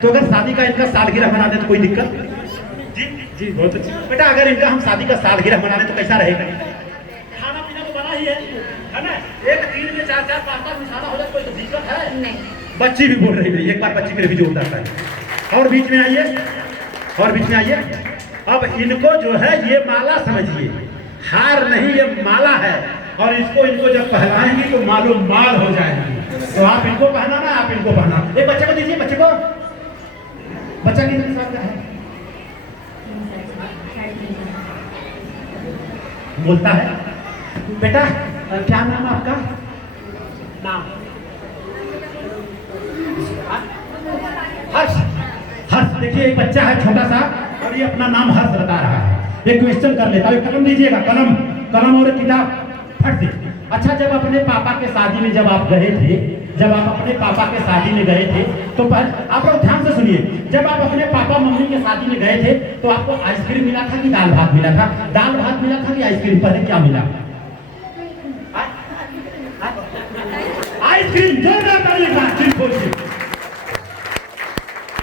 तो अगर शादी का इनका सालगिरह मना दे तो कोई दिक्कत? जी जी बहुत अच्छी बेटा। अगर इनका हम शादी का सालगिरह मना तो कैसा रहेगा? खाना पीना तो बना ही है ना? एक दिन में 4-4 5-5 निशाना हो जाए कोई तो दिक्कत है नहीं। बच्ची भी बोल रही है, एक बार बच्ची के लिए भी जोरदार है। और बीच में आइए, और बीच में आइए। अब इनको जो है ये माला समझिए, हार नहीं ये माला है। और इसको इनको जब पहनाएंगी तो मालूम माल हो जाएंगी। तो आप इनको पहना ना, आप इनको पहना। एक बच्चे को दीजिए, बच्चे को। बच्चा कितने साल का है? बोलता है। बेटा क्या नाम है आपका? नाम हर्ष। हर्ष देखिए, एक बच्चा है छोटा सा और ये अपना नाम हर्ष बता रहा है। एक क्वेश्चन कर लेता है, कलम दीजिएगा, कलम कलम और किताब फट दे। अच्छा, जब अपने पापा के शादी में जब आप गए थे, जब आप अपने पापा के शादी में गए थे तो आप लोग ध्यान से सुनिए, जब आप अपने पापा मम्मी के शादी में गए थे तो आपको आइसक्रीम मिला था कि दाल भात मिला था? दाल भात मिला था कि आइसक्रीम? पहले क्या मिला? आइसक्रीम। जोरदार ताली।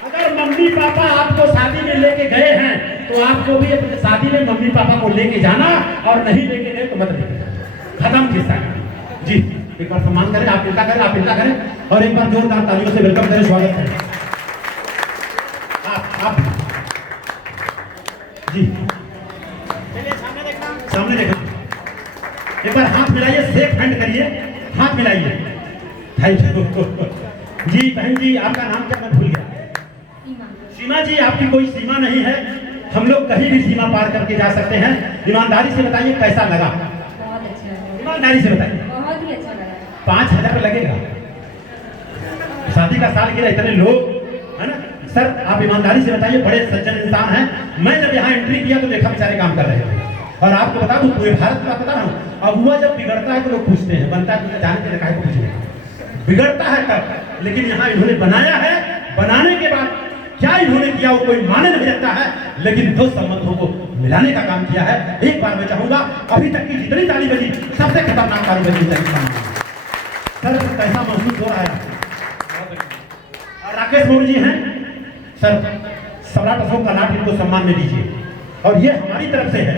अगर मम्मी पापा आपको शादी में लेके गए हैं तो आपको भी अपने शादी में मम्मी पापा को लेके जाना, और नहीं लेके गए तो मत लेके जाना। खत्म किस्सा जी। एक बार सम्मान करें, आप इनका करें, आप इनका करें, और एक बार जोरदार तालियों से वेलकम करें, स्वागत करें। आप जी सामने देखो, एक बार हाथ मिलाइए, शेक हैंड करिए, हाथ मिलाइए। थैंक यू जी। बहन जी आपका नाम क्या? मैं भूल गया। सीमा जी, आपकी कोई सीमा नहीं है, हम लोग कहीं भी सीमा पार करके जा सकते हैं। ईमानदारी से बताइए कैसा लगा? बहुत अच्छा। ईमानदारी से बताइए। बहुत ही अच्छा लगा। 5,000 लगेगा शादी का साल गिरा, इतने लोग है ना? सर आप ईमानदारी से बताइए, बड़े सज्जन इंसान हैं। मैं जब यहाँ एंट्री किया तो देखा बेचारे काम कर रहे थे। और आपको बता दूं, पूरे भारत में बता रहा हूँ, अगुआ जब बिगड़ता है तो लोग पूछते हैं, बनता है तो जाने के लिए पूछे, बिगड़ता है तब। लेकिन यहाँ इन्होंने बनाया है, बनाने के बाद क्या इन्होंने किया वो कोई माने नहीं रखता है, लेकिन दो संबंधों को मिलाने का काम किया है। एक बार मैं चाहूंगा, अभी तक की जितनी ताली बजी सबसे खतरनाक ताली बजी सर। कैसा महसूस हो रहा है? और राकेश मोर जी हैं सर, सम्राट अशोक का लाट इनको सम्मान में दीजिए। और ये हमारी तरफ से है,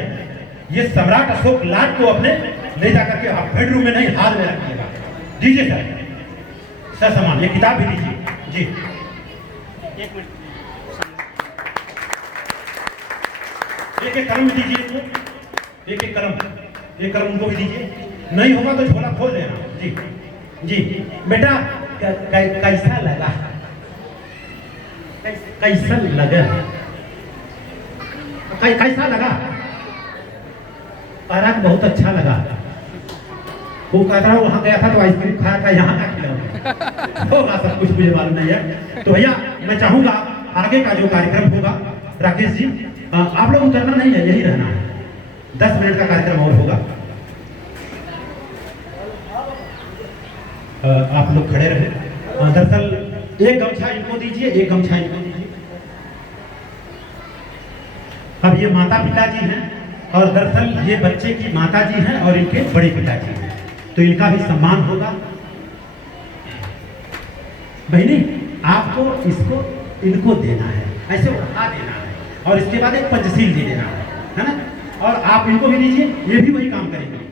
ये सम्राट अशोक लाट को अपने ले जाकर के आप बेडरूम में नहीं, हाल में रखिएगा। दीजिए सर, सर सम्मान। ये किताब भी दीजिए जी। एक मिनट, एक कलम दीजिए इनको, एक कलम उनको भी दीजिए। नहीं होगा तो झोला खोल देना जी। जी बेटा कैसा लगा? कैसा लगा? कैसा लगा? बहुत अच्छा लगा। वो कहता है वहां गया था तो आइसक्रीम खाया था, यहाँ का खिलाओ होगा, सब कुछ मुझे मालूम नहीं है। तो भैया मैं चाहूंगा आगे का जो कार्यक्रम होगा, राकेश जी आप लोग उतरना नहीं है, यही रहना है। 10 मिनट का कार्यक्रम और होगा। आप लोग खड़े रहे। दरअसल एक गमछा इनको दीजिए, एक गमछा इनको दीजिए। अब ये माता पिताजी हैं, और दरअसल ये बच्चे की माता जी हैं और इनके बड़े पिताजी हैं, तो इनका भी सम्मान होगा। बहनी आपको इसको इनको देना है, ऐसे उठा देना है, और इसके बाद एक पंचशील दे देना है ना? और आप इनको भी दीजिए, ये भी वही काम करेंगे।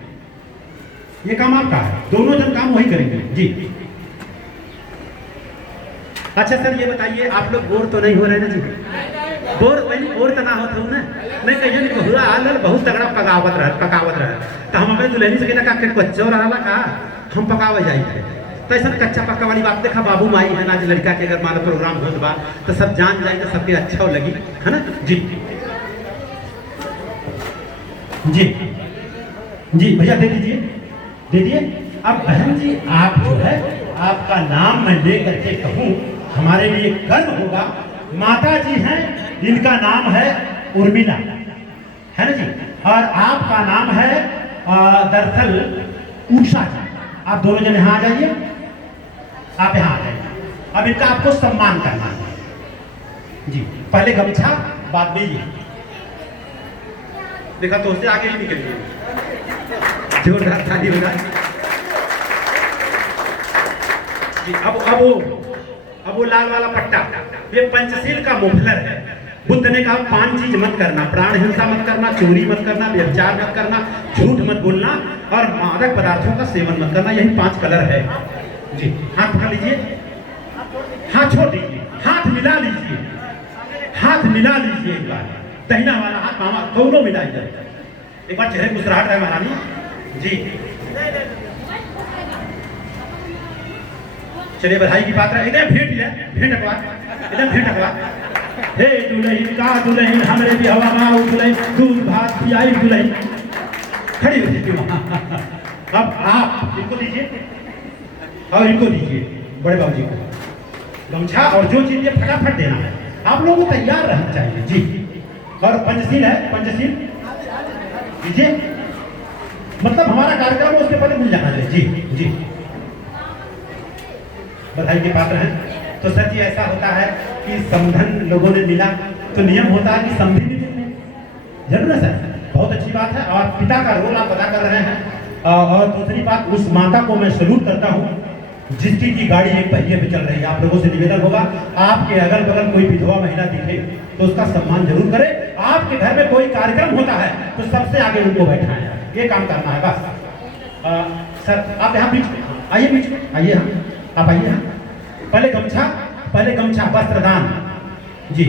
ये काम आपका है, दोनों जन काम वही करेंगे जी। अच्छा सर ये बताइए, आप लोग बोर तो नहीं हो रहे ना जी? बोर वही बोर तो ना होता हूँ ना? नहीं कहिए नहीं बहुरा आल बहुत तगड़ा पकावत रहा तो हम अपने दुल्हनी से कहना का कच्चो रहा का हम पकावे जाए थे। तो ऐसा कच्चा पक्का वाली बात देखा, बाबू माई है ना, लड़का के अगर मान प्रोग्राम होत बा तो सब जान जाए तो सबके अच्छा लगी है ना जी। जी जी भैया दे दीजिए, दे दिए। अब बहन जी आप जो है, आपका नाम मैं लेकर के कहूँ हमारे लिए गर्व होगा। माता जी हैं, इनका नाम है उर्मिला, है ना जी, और आपका नाम है दरअसल उषा जी। आप दोनों जन यहाँ आ जाइए, आप यहाँ आ जाइए। अब इनका आपको सम्मान करना है जी। पहले गमछा, बाद में ये देखा तो उससे आगे ही निकलिए, जोरदार ताली बजा जी। अब अब वो लाल वाला पट्टा, ये पंचशील का मुफलर है। बुद्ध ने कहा 5 चीज मत करना, प्राण हिंसा मत करना, चोरी मत करना, व्यभिचार मत करना, झूठ मत बोलना और मादक पदार्थों का सेवन मत करना। यही 5 कलर है जी। हाथ पकड़ लीजिए, हाथ छोड़ दीजिए, हाथ मिला लीजिए, हाथ मिला लीजिए एक बार, दहिना वाला हाथ मामा दोनों मिलाइए। एक बार चेहरे मुस्कुराहट है महारानी जी। चलिए बधाई की पात्र है, इधर भेंट है, भेंट अखवा, इधर भेंट अखवा। हे दुल्हन का दुल्हन हमरे भी हवा माऊ दुल्हन, दूध भात पियाई दुल्हन। खड़ी हो जाइए वहाँ। अब आप इनको दीजिए और इनको दीजिए बड़े बाबू जी को गमछा, और जो चीज ये फटाफट देना है। आप लोगों को तैयार रहना चाहिए जी। और पंचशील है, पंचशील दीजिए, मतलब हमारा कार्यक्रम है उसके पहले मिल जाना चाहिए जी जी। बधाई के पात्र हैं। तो सर जी ऐसा होता है कि समधन लोगों ने मिला तो नियम होता है कि समधी भी मिलते हैं, जरूर है सर, बहुत अच्छी बात है। और पिता का रोल आप अदा कर रहे हैं। और दूसरी बात, उस माता को मैं सैल्यूट करता हूँ जिसकी की गाड़ी एक पहिए पे चल रही है। आप लोगों से निवेदन होगा, आपके अगल बगल कोई विधवा महिला दिखे तो उसका सम्मान जरूर करें। आपके घर में कोई कार्यक्रम होता है तो सबसे आगे उनको बैठाएं, ये काम करना है बस। सर आप यहाँ बीच में आइए, बीच में आइए, यहाँ आप आइए, यहाँ पहले गमछा वस्त्रदान जी।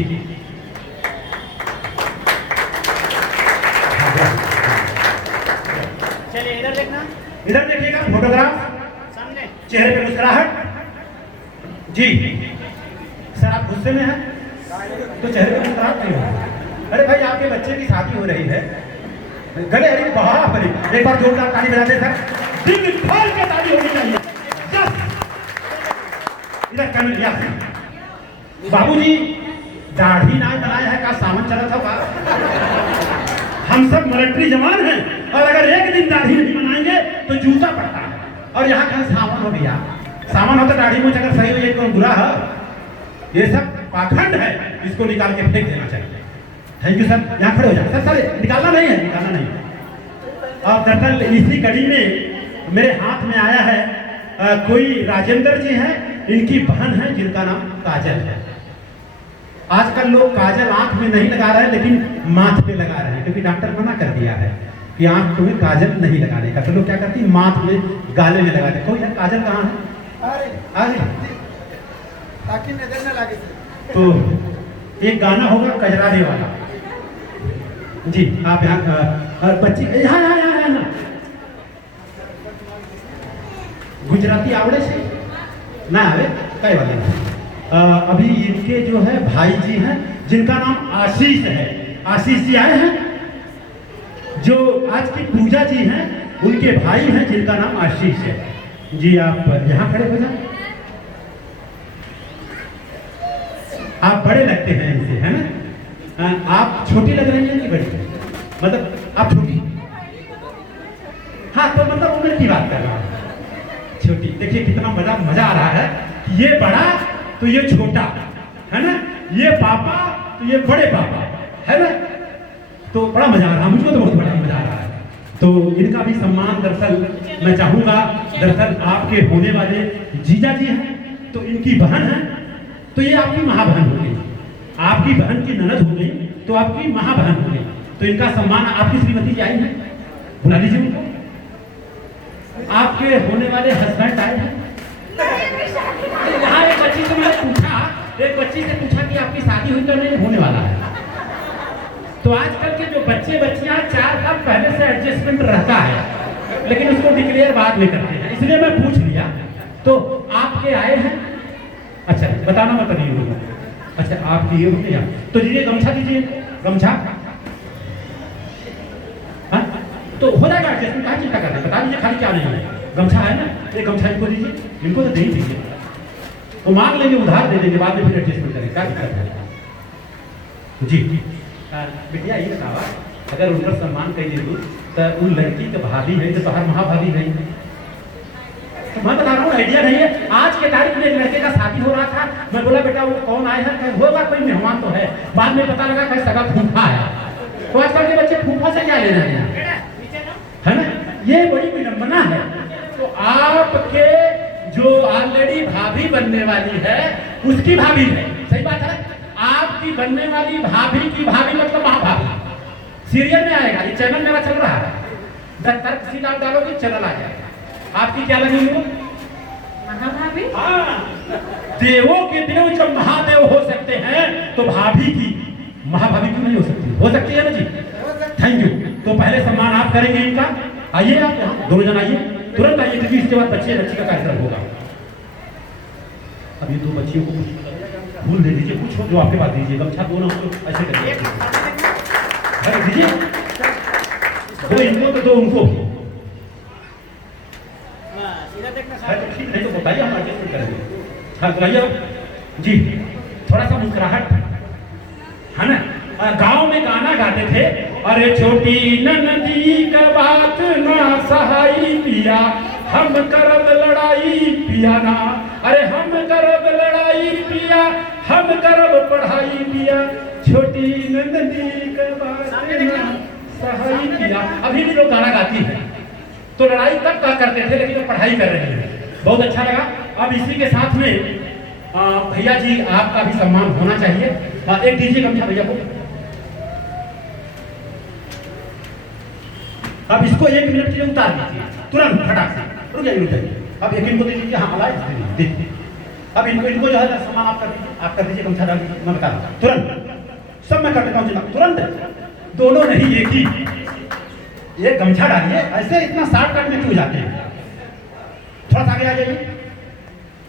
चलिए इधर देखना, इधर देखिएगा, फोटोग्राफ, सामने चेहरे पे मुस्कुराहट जी। सर आप गुस्से में हैं तो चेहरे पे मुस्कुराहट नहीं हो। अरे भाई आपके बच्चे की शादी हो रही है, गले हरी बहा पड़ी, एक बार जोरदार ताली बजा दे सर, दिल खोल के ताली होनी चाहिए। इधर कैमरा बाबूजी दाढ़ी ना बनाया है का सामान चला था। हम सब मिलिट्री जवान हैं और अगर एक दिन दाढ़ी नहीं बनाएंगे तो जूता पड़ता है। और यहाँ का सामान हो गया, सामान होता दाढ़ी मुझे अगर सही हो ये कौन बुरा है? ये सब पाखंड है, इसको निकाल के फेंक देना चाहिए। थैंक यू सर, यहाँ खड़े हो जाए सर, सर निकालना नहीं है, निकालना नहीं है। और दरअसल इसी कड़ी में मेरे हाथ में आया है कोई राजेंद्र जी हैं, इनकी बहन है जिनका नाम काजल है। आजकल लोग काजल आंख में नहीं लगा रहे हैं लेकिन माथ पे लगा रहे हैं, क्योंकि डॉक्टर मना कर दिया है कि आंख में काजल नहीं लगाने का। तो लोग क्या करती है, माथ में गाले में लगाते। कोई है काजल कहाँ है? अरे ताकि नजर न लगे। तो एक गाना होगा कजरारे वाला जी। आप यहाँ बच्ची यहाँ यहाँ यहाँ यहाँ गुजराती आवड़े से ना आवे कई वाले अभी इनके जो है भाई जी हैं जिनका नाम आशीष है। आशीष जी आए हैं, जो आज की पूजा जी हैं उनके भाई हैं जिनका नाम आशीष है जी। आप यहाँ खड़े हो जाए, आप बड़े लगते हैं इनसे, है ना? आप छोटी लग रही हैं कि बड़ी? मतलब आप छोटी, हाँ तो मतलब उम्र की बात कर रहा हूँ, छोटी। देखिए कितना बड़ा मजा आ रहा है कि ये बड़ा तो ये छोटा, है ना? ये पापा तो ये बड़े पापा, है ना? तो बड़ा मजा आ रहा है, मुझको तो बहुत बड़ा मजा आ रहा है। तो इनका भी सम्मान दरअसल मैं चाहूंगा, दरअसल आपके होने वाले जीजा जी हैं तो इनकी बहन है, तो ये आपकी महाबहन हो गई। आपकी बहन की ननद हो गई तो आपकी महाबहन हो गई। तो इनका सम्मान, आपकी श्रीमती जी आई है, बुला लीजिए उनको। आपके होने वाले हस्बैंड आए हैं। यहाँ एक बच्ची से मैंने पूछा, एक बच्ची से पूछा कि आपकी शादी हुई तो नहीं, होने वाला है। तो आजकल के जो बच्चे बच्चियां 4 साल पहले से एडजस्टमेंट रहता है, लेकिन उसको डिक्लेयर बाद में करते हैं, इसलिए मैं पूछ लिया। तो आपके आए हैं, अच्छा बताना मैं कभी होगा। अच्छा आपकी ये होती है, तो दीजिए गमछा, दीजिए गमछा। हाँ तो हो जाएगा एडजस्टमेंट, क्या चिंता कर रहे हैं, बता दीजिए खाली क्या नहीं है। गमछा है ना, एक गमछा इनको दीजिए, इनको तो दे ही दीजिए, वो मांग लेंगे, उधार दे देंगे, बाद में फिर एडजस्टमेंट करेंगे, क्या दिक्कत है जी। बिटिया ये बतावा, अगर उनका सम्मान करिए तो उन लड़की के भाभी है तो बाहर महाभाभी नहीं, तो मैं बता रहा हूँ आइडिया नहीं है। आज के तारीख में एक लड़के का शादी हो रहा था, मैं बोला बेटा वो कौन आए हैं, होगा कोई मेहमान तो है, बाद में पता लगा कि सगा फूफा है। तो आजकल के बच्चे फूफा से क्या लेना है ना? ये बड़ी विडंबना है। तो आपके जो ऑलरेडी भाभी बनने वाली है उसकी भाभी है, सही बात है। आपकी बनने वाली भाभी की भाभी मतलब महाभाभी। सीरियल में आएगा, ये चैनल मेरा चल रहा है, जब तर्क सीधा डालोगे चैनल आ जाएगा। आपकी क्या लगी वो? महाभाभी। हाँ, देवों के देव जब महादेव हो सकते हैं तो भाभी की महाभाभी क्यों नहीं हो सकती? हो सकती है ना जी। Thank you. तो पहले सम्मान आप करेंगे इनका। आइए आप यहाँ दोनों जन आइए, तुरंत आइए, क्योंकि इसके बाद बच्चे का कार्यक्रम होगा। अब ये दो बच्चियों को फूल दे दीजिए, कुछ हो जो आपके पास दीजिए, गमछा दोनों को ऐसे करिए, अरे दीजिए, दो इनको तो दो उनको। सीधा देखना है तो ठीक, नहीं तो बताइए, हम एडजस्टमेंट करेंगे। हाँ बताइए आप जी, थोड़ा सा मुस्कुराहट है ना। गांव में गाना गाते थे, अरे छोटी ननदी का बात ना सहाई पिया, हम करब लड़ाई पिया ना, अरे हम करब लड़ाई पिया, हम करब पढ़ाई पिया, छोटी ननदी का बात ना सहाई पिया। अभी भी लोग गाना गाती है, तो लड़ाई तब का करते थे, लेकिन पढ़ाई कर रहे हैं। बहुत अच्छा लगा। अब इसी के साथ में भैया जी आपका भी सम्मान होना चाहिए। एक दीजिए गमछा भैया को। अब इसको 1 मिनट के लिए उतार दीजिए तुरंत फटाक से, रुक जाइए। अब एक इनको दे दीजिए, हाँ मलाई दीजिए। अब इनको जो है सम्मान आप कर दीजिए, आप कर दीजिए, गमछा डाल दीजिए, मैं बता दूँ तुरंत। सब मैं कर देता हूँ तुरंत, दोनों नहीं एक ही। ये गमछा डालिए, ऐसे इतना शॉर्टकट में क्यों जाते हैं? थोड़ा सा आगे आ जाइए,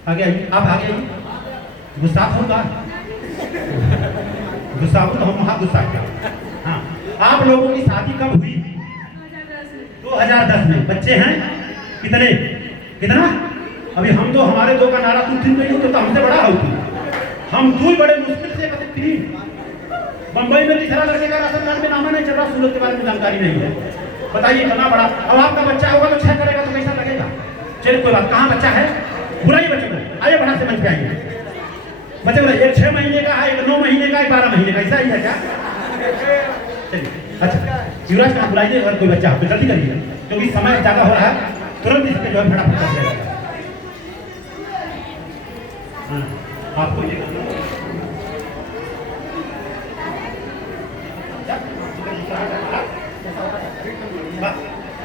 आगे आइए, आप आगे आइए। गुस्सा होगा, गुस्सा हो तो हम वहाँ गुस्सा किया। हाँ, आप लोगों की शादी कब हुई? 2010 में। बच्चे हैं कितने? कितना? अभी हम तो, हमारे दो का नारा तुम 3 नहीं हो तो हमसे बड़ा हो तुम। हम दो बड़े मुश्किल से मतलब 3। बंबई में तीसरा लड़के का राशन कार्ड में नाम नहीं चल रहा, सूरत के बारे में जानकारी नहीं है। बताइए कितना बड़ा। अब आपका बच्चा होगा तो 6 करेगा तो कैसा लगेगा? चलिए कोई बात, कहाँ बच्चा है? बुराई बच्चों को आइए बड़ा से मंच पे आइए। बच्चे बोला एक 6 महीने का है, एक 9 महीने का, एक 12 महीने का, ऐसा ही है क्या? चलिए अच्छा, युवराज का बुलाइए। अगर कोई बच्चा हो तो जल्दी करिए, क्योंकि समय ज्यादा हो रहा है, तुरंत इसके जो है फटाफट कर दिया जाएगा। आपको ये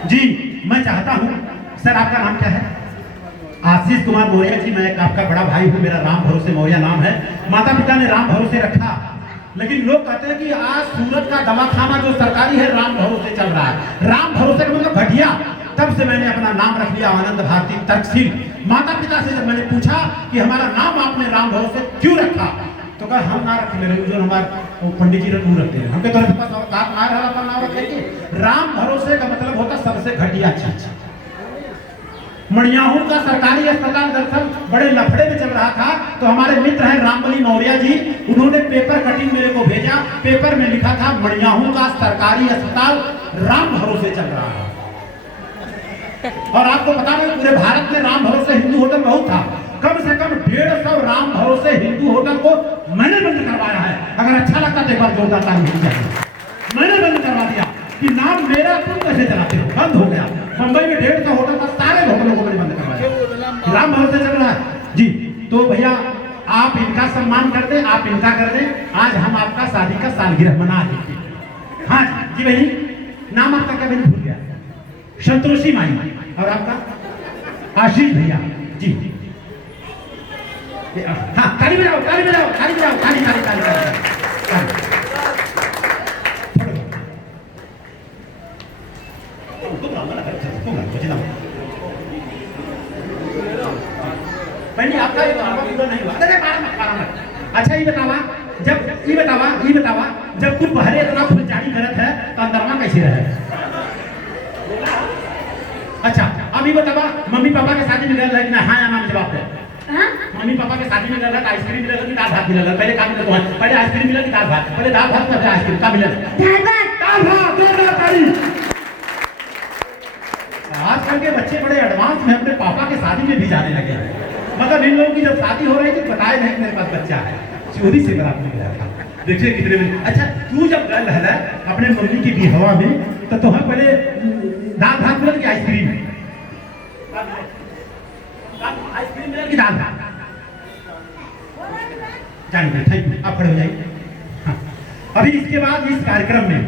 जी, मैं चाहता हूँ सर, आपका नाम क्या है? आशीष कुमार मौर्य जी। मैं आपका बड़ा भाई हूँ, मेरा राम भरोसे मौर्य नाम है। माता पिता ने राम भरोसे रखा, लेकिन लोग कहते हैं कि आज सूरत का दवाखाना जो सरकारी है राम भरोसे चल रहा है। राम भरोसे का मतलब घटिया। तब से मैंने अपना नाम रख लिया आनंद भारती तर्कशील। माता पिता से जब मैंने पूछा कि हमारा नाम आपने राम भरोसे क्यों रखा, तो कहा हम ना रख ले, जो हमारे पंडित जी रखते हैं, हमके तुम्हारे पास नाम रखेंगे। राम भरोसे का मतलब होता सबसे घटिया चीज। मणियाहू का सरकारी अस्पताल दरअसल बड़े लफड़े में चल रहा था, तो हमारे मित्र हैं रामबली मौर्य जी, उन्होंने पेपर कटिंग मेरे को भेजा। पेपर में लिखा था मणियाहू का सरकारी अस्पताल राम भरोसे चल रहा है। और आपको पता है पूरे भारत में राम भरोसे हिंदू होटल बहुत था। कम से कम 150 राम भरोसे हिंदू होटल को मैंने बंद करवाया है। अगर अच्छा लगता तो एक बार जोरदार ताली होनी चाहिए। मैंने बंद करवा दिया कि नाम मेरा तुम कैसे चलाते हो, बंद हो गया। मुंबई में 150 होटल था, सारे होटलों को मैंने बंद करवाया। राम भरोसे चल रहा है जी। तो भैया आप इनका सम्मान कर दें, आप इनका कर दें। आज हम आपका शादी का सालगिरह मना देंगे। हाँ जी बहनी, नाम आपका क्या बहनी? भूल गया। संतोषी माई। और आपका? आशीष भैया जी। हाँ, ताली बजाओ, ताली बजाओ, ताली बजाओ, ताली ताली ताली ताली। पहले आपका ये पूरा नहीं हुआ। अरे पारा मत। अच्छा ये बतावा, जब तू पहले इतना फुलझड़ी करत है तो अंदरमा कैसे रहे? अच्छा अब ये बतावा, मम्मी पापा के शादी में गए है कि ना? हाँ या ना जवाब दे। मम्मी पापा के शादी में गए तो आइसक्रीम मिलेगा कि दाल भात मिलेगा? पहले का मिलेगा? पहले आइसक्रीम मिलेगा कि दाल भात? पहले दाल भात, पहले आइसक्रीम का मिलेगा? दाल भात। जोरदार ताली। आजकल के बच्चे बड़े एडवांस में अपने पापा के शादी में भी जाने लगे हैं। मतलब इन लोगों की जब शादी हो रही थी बताए नहीं मेरे पास बच्चा है, चोरी से बराबर नहीं गया था। देखिए कितने में। अच्छा तू जब गल है अपने मम्मी की बिहवा में तो तुम्हें पहले दाल भात मिलेगा कि आइसक्रीम? जानिए, थैंक यू, आप खड़े हो जाइए। हाँ, अभी इसके बाद इस कार्यक्रम में,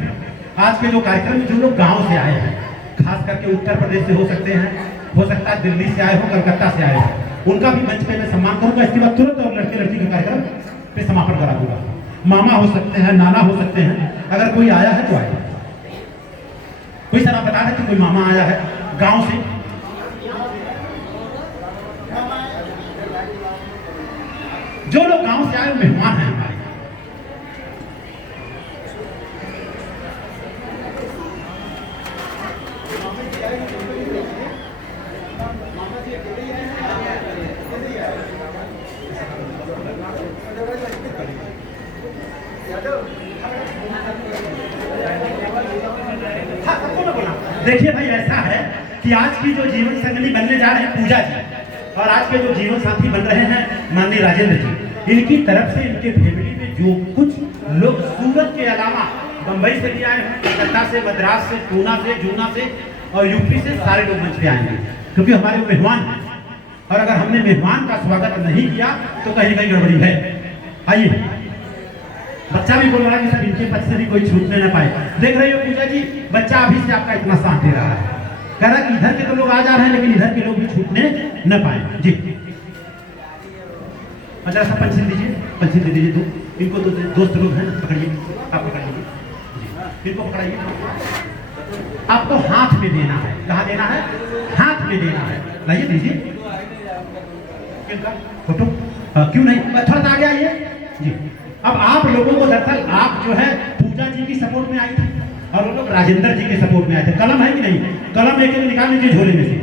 आज के जो कार्यक्रम में जो लोग गांव से आए हैं, खास करके उत्तर प्रदेश से हो सकते हैं, हो सकता है दिल्ली से आए हो, कलकत्ता से आए हो, उनका भी मंच पे मैं सम्मान करूंगा। इसके बाद तुरंत और लड़के लड़की का कार्यक्रम पे समापन करा दूंगा। मामा हो सकते हैं, नाना हो सकते हैं, अगर कोई आया है तो आए। कोई सर आप बता दें कि कोई मामा आया है गांव से? जो लोग गांव से आए मेहमान हैं हमारे। देखिए भाई, ऐसा है कि आज की जो जीवन संगनी बनने जा रहे हैं पूजा जी, और आज के जो जीवन साथी बन रहे हैं माननीय राजेंद्र जी, इनकी तरफ से इनके फैमिली में जो कुछ लोग सूरत के अलावा बंबई से भी आए हैं, कलकत्ता से, मद्रास से, पूना से, जूना से और यूपी से सारे लोग मंच पे आएंगे, क्योंकि हमारे मेहमान हैं। और अगर हमने मेहमान का स्वागत नहीं किया तो कहीं कहीं गड़बड़ी है। आइए, बच्चा भी बोल रहा है कि सर इनके पक्ष से भी कोई छूटने ना पाए। देख रहे हो पूजा जी, बच्चा अभी से आपका इतना साथ दे रहा है, कह रहा है कि इधर के तो लोग आ जा रहे हैं लेकिन इधर के लोग भी छूटने न पाए। जी अच्छा, सब पेंसिल दीजिए, पेंसिल दे दीजिए। दो इनको दो दोस्त लोग हैं, पकड़िए, आप पकड़िए, इनको पकड़ाइए। आपको हाथ में देना है। कहाँ देना है? हाथ में देना है। लाइए, दीजिए। किनका फोटो? क्यों नहीं, थोड़ा सा आगे आइए जी। अब आप लोगों को दरअसल आप जो है पूजा जी की सपोर्ट में आई थी और वो लोग राजेंद्र जी के सपोर्ट में आए थे। कलम है कि नहीं? कलम एक एक निकाल लीजिए झोले में से।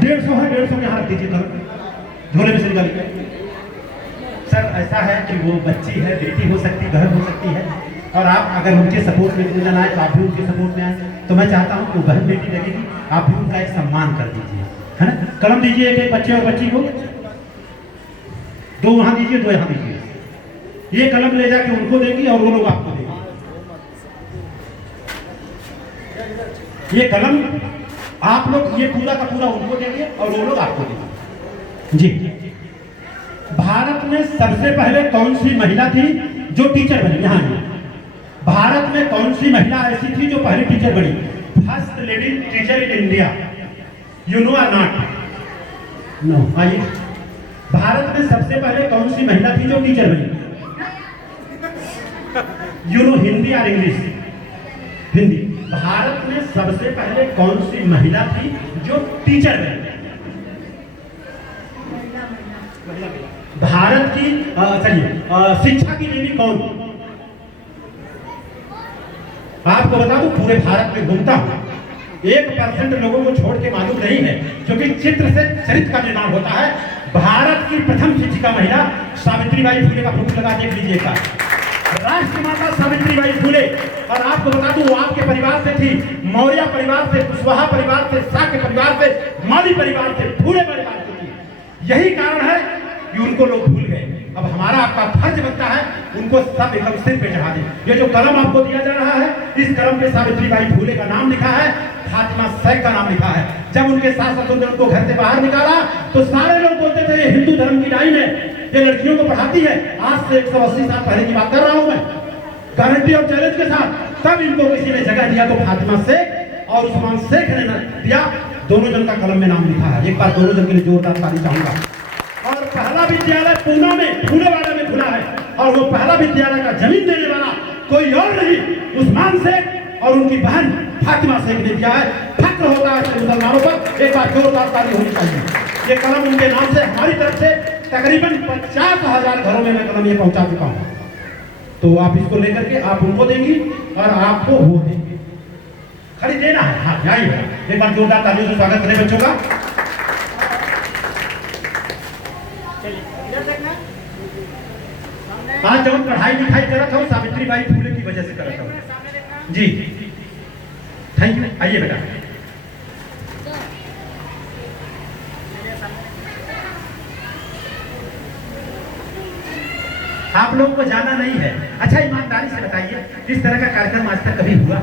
150 है, 150 में यहाँ रख दीजिए, कलम झोले में से निकालिए। सर ऐसा है कि वो बच्ची है, बेटी हो सकती, बहन हो सकती है, और आप अगर उनके सपोर्ट में पूजन आए तो आप भी उनके सपोर्ट में आए। तो मैं चाहता हूँ वो बहन बेटी लगेगी, आप भी उनका एक सम्मान कर दीजिए, है ना। कलम दीजिए एक बच्चे और बच्ची को, 2 वहाँ दीजिए, 2 यहाँ दीजिए। ये कलम ले जाके उनको देंगी और वो लोग आपको देंगे। ये कलम आप लोग ये पूरा का पूरा उनको देंगे और वो लोग आपको देंगे। जी, भारत में सबसे पहले कौन सी महिला थी जो टीचर बनी? यहाँ भारत में कौन सी महिला ऐसी थी जो पहली टीचर बनी? First lady teacher in India, you know और नॉट? नो। आइए, भारत में सबसे पहले कौन सी महिला थी जो टीचर बनी? यू नो हिंदी और इंग्लिश? हिंदी। भारत में सबसे पहले कौन सी महिला थी जो टीचर बनी? भारत की चलिए शिक्षा की देवी कौन? आपको बता दूं, पूरे भारत में घूमता हूं, 1% लोगों को छोड़ के मालूम नहीं है, क्योंकि चित्र से चरित्र का निर्माण होता है। भारत की प्रथम शिक्षिका महिला सावित्रीबाई फुले का फोटो लगा देख लीजिएगा। राष्ट्रमाता सावित्रीबाई फुले। और आपको बता दूं, वो आपके परिवार से थी, मौर्य परिवार से, कुशवाहा परिवार से, शाक्य परिवार से, माली परिवार से, फुले परिवार से थी। यही कारण है कि उनको लोग भूल गए। अब हमारा आपका फर्ज बनता है उनको सब एकदम सिर पे चढ़ा दें। ये जो कलम आपको दिया जा रहा है, इस कलम पे सावित्रीबाई फुले का नाम लिखा है, फातिमा शेख का नाम लिखा है। जब उनके सास ससुर ने उनको घर से बाहर निकाला तो सारे लोग बोलते थे ये हिंदू धर्म की लाइन है, ये लड़कियों को पढ़ाती है। आज से 180 साल पहले की बात कर रहा हूं मैं, गारंटी और चैलेंज के साथ। तब इनको किसी ने जगह दिया तो फातिमा शेख और उस्मान शेख ने दिया। दोनों जन का कलम में नाम लिखा है। एक बार दोनों जन के लिए जोरदार ताली चाहूंगा। और पहला विद्यालय पूना में, फूलेवाड़ा में खुला है, और वो पहला विद्यालय का जमीन देने वाला कोई और नहीं, उस्मान शेख और उनकी बहन फातिमा शेख ने दिया है। फक्र होता है मुसलमानों पर। एक बार जोरदार ताली होनी चाहिए। ये कलम उनके नाम से, हमारी तरफ से तकरीबन 50,000 घरों में मैं कलम ये पहुंचा चुका हूं। तो आप इसको लेकर के आप उनको देंगी और आपको वो देंगे, खाली देना है। हाँ, आइए एक बार जोरदार तालियों से स्वागत करें बच्चों का। आज जब पढ़ाई लिखाई करत हूँ सावित्रीबाई फुले की वजह से करत हूँ जी। Thank you. आइए बेटा, आप लोगों को जाना नहीं है। अच्छा, ईमानदारी से बताइए, इस तरह का कार्यक्रम आज तक कभी हुआ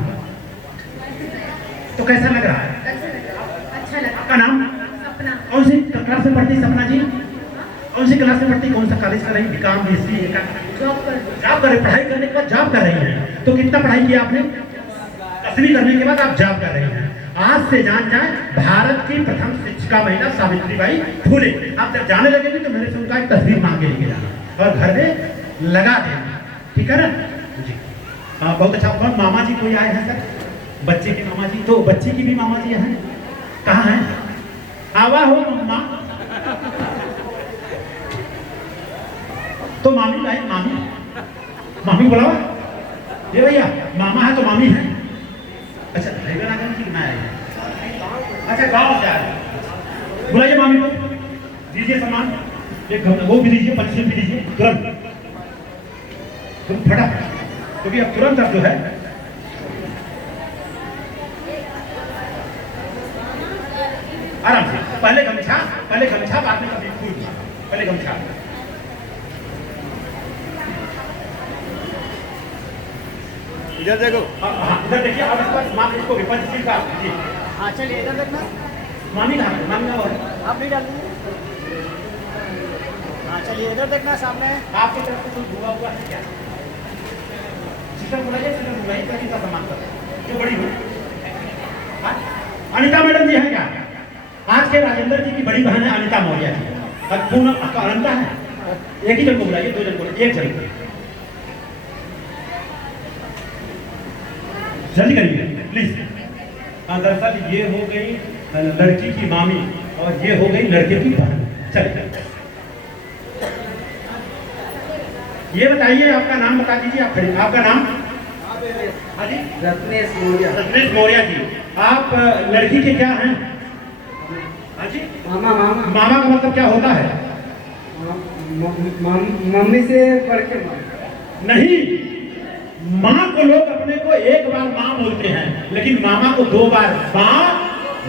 तो कैसा लग रहा है? अच्छा लगा। आपका नाम? सपना। कौन सी क्लास में पढ़ती सपना जी? कौन सी क्लास में पढ़ती, कौन सा कॉलेज कर रही, बीकॉम, बीएससी, जॉब कर जॉब कर रही, पढ़ाई करने के बाद जॉब कर रही हैं। तो कितना पढ़ाई किया आपने? 10वीं करने के बाद आप जॉब कर रही हैं। आज से जान जाए, भारत की प्रथम शिक्षिका महिला सावित्रीबाई फुले। आप जब जाने लगेंगे तो मेरे से उनका एक तस्वीर मांग के लेके जाना और घर में लगा देना, ठीक है ना जी। हाँ, बहुत अच्छा। और मामा जी कोई आए हैं सर? बच्चे के मामा जी, तो बच्चे की भी मामा जी हैं, कहाँ हैं? आवा हो मम्मा, तो मामी भाई, मामी बोला ये भैया, मामा है तो मामी है। अच्छा, भाईबहन आगे की मैं आए, अच्छा गाँव से आए। बुलाइए मामी को, दीजिए सामान, एक वो भी दीजिए, 25 भी दीजिए तुरंत, तुम फटा, क्योंकि अब तुरंत अब जो है आराम से, पहले गमछा, बाद में कभी फूल, पहले गमछा। इधर देखो। हाँ, इधर देखिए, अब इस पर माँ इसको विपक्ष जी का जी। हाँ चलिए इधर देखना। मामी कहाँ है? मामी कहाँ है? आप नहीं डाल दीजिए। हाँ चलिए इधर देखना सामने। आपकी तरफ से कुछ हुआ है क्या? सिस्टम बुलाइए, सिस्टम बुलाइए, ताकि इसका सम्मान करें, जो बड़ी हो। हाँ? अनिता मैडम जी हैं क्या? आज के राजेंद्र जी की बड़ी बहन है अनिता मौर्य जी। और पूनम अनंता है, एक ही जन को बुलाइए, 2 जन को, एक जन को जल्दी करिए प्लीज। दरअसल ये हो गई लड़की की मामी और ये हो गई लड़के की बहन। चलिए, ये बताइए आपका नाम बता दीजिए, आप खड़े, आपका नाम? हाँ जी, रत्नेश मौर्य। रत्नेश मौर्य जी। आप लड़की के क्या हैं? हाँ जी, मामा। मामा का मतलब क्या होता है? मम्मी से पढ़ के नहीं, माँ को लोग अपने को एक बार माँ बोलते हैं, लेकिन मामा को 2 बार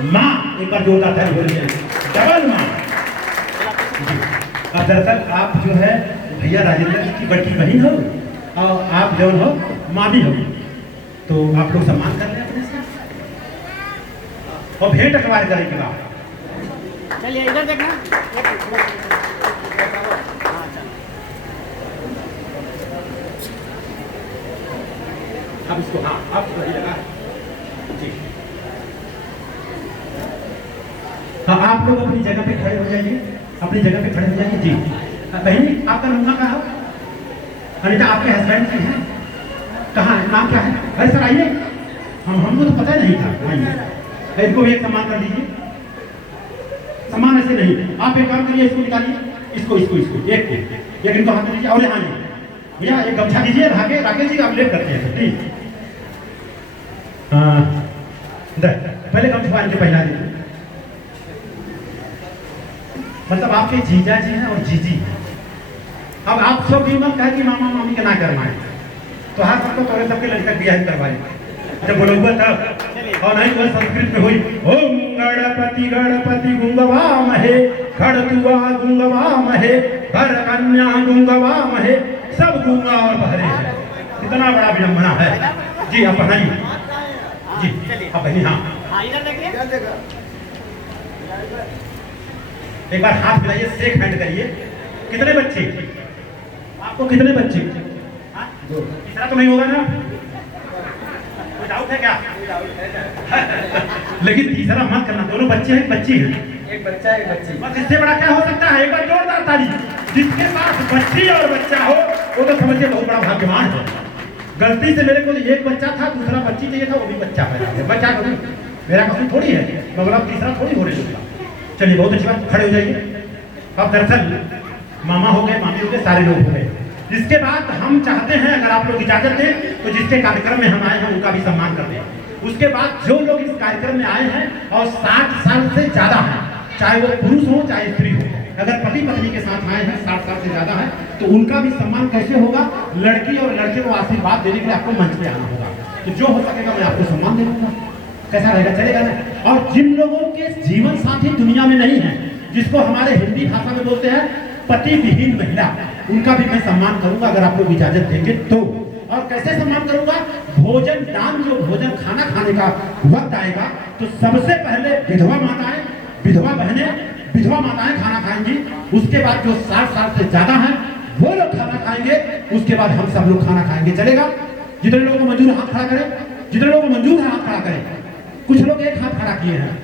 माँ, एक बार जोरदार ताली बोलिए, डबल माँ। अब दरअसल आप जो है भैया राजेंद्र जी की बड़ी बहन हो और आप जो हो मामी हो, तो आप लोग सम्मान कर लें अपने से और भेंट अखबार करेंगे आप। चलिए इधर देखना। अब इसको, हाँ अब वही लगा जी। हाँ, आप लोग अपनी जगह पे खड़े हो जाइए, अपनी जगह पे खड़े हो जाइए जी। बहनी, आपका नाम क्या है? अनिता, आपके हस्बैंड की है? कहाँ है, नाम क्या है? अरे सर आइए, हमको तो पता नहीं था। आइए, इनको भी एक सम्मान कर दीजिए। सम्मान ऐसे नहीं, आप एक काम करिए, इसको निकालिए, इसको एक इनको हाथ में दीजिए और यहाँ भैया एक गमछा दीजिए, राकेश जी आप लेट करते हैं प्लीज। पहले गमछा पहन के पहना दीजिए। मतलब आपके जीजा जी हैं और जीजी। अब आप सब भी मत कहे कि मामा मामी के ना करवाएं, तो हाँ सबको तोड़े सबके लड़का बियाह करवाए जब बोलूँगा तब। और नहीं तो संस्कृत में हुई, ओम गणपति गणपति गुंगवा महे, खड़तुआ गुंगवा महे, भर कन्या गुंगवा महे, सब गूंगा और बहरे हैं। कितना बड़ा विडंबना है जी। आप पढ़ाइए जी, आप बहनी। हाँ, इधर देखिए। एक बार हाथ मिलाइए, शेक हैंड करिए। कितने बच्चे आपको? कितने बच्चे? तीसरा तो नहीं होगा ना? कोई डाउट है क्या? लेकिन तीसरा मत करना, दोनों बच्चे हैं, बच्ची है। एक बच्चा एक बच्ची। बस इससे बड़ा क्या हो सकता है? एक बार जोरदार ताली। जिसके पास बच्ची और बच्चा हो वो तो समझिए बहुत बड़ा भाग्यवान है। गलती से मेरे को एक बच्चा था, दूसरा बच्ची चाहिए था, वो भी बच्चा पैदा। बच्चा कभी मेरा कसूर थोड़ी है, मगर अब तीसरा थोड़ी होने लगा। चलिए, बहुत अच्छी बात, खड़े हो जाइए। अब दरअसल मामा हो गए, मामी हो गए, सारे लोग हो गए। इसके बाद हम चाहते हैं, अगर आप लोग इजाजत दें, तो जिसके कार्यक्रम में हम आए हैं उनका भी सम्मान कर दें। उसके बाद जो लोग इस कार्यक्रम में आए हैं और 60 साल से ज्यादा हैं, चाहे वो पुरुष हो चाहे स्त्री हो, अगर पति पत्नी के साथ आए हैं 60 साल से ज्यादा है, तो उनका भी सम्मान कैसे होगा? लड़की और लड़के को आशीर्वाद देने के लिए आपको मंच पे आना होगा। तो जो हो सकेगा मैं आपको सम्मान दे दूंगा। कैसा रहेगा? चलेगा ना? और जिन लोगों के जीवन साथी दुनिया में नहीं है, जिसको हमारे हिंदी भाषा में बोलते हैं पति विहीन महिला, उनका भी मैं सम्मान करूंगा अगर आप लोग इजाजत देंगे तो। और कैसे सम्मान करूंगा? भोजन दान, जो भोजन खाना खाने का वक्त आएगा तो सबसे पहले विधवा माताएं, विधवा बहनें, विधवा माताएं खाना खाएंगी, उसके बाद जो 60 साल से ज्यादा हैं वो लोग खाना खाएंगे, उसके बाद हम सब लोग खाना खाएंगे। चलेगा? जितने लोगों को मंजूर है हाथ खड़ा करें, जितने लोगों को मंजूर है हाथ खड़ा करें। कुछ लोग एक हाथ खड़ा किए हैं,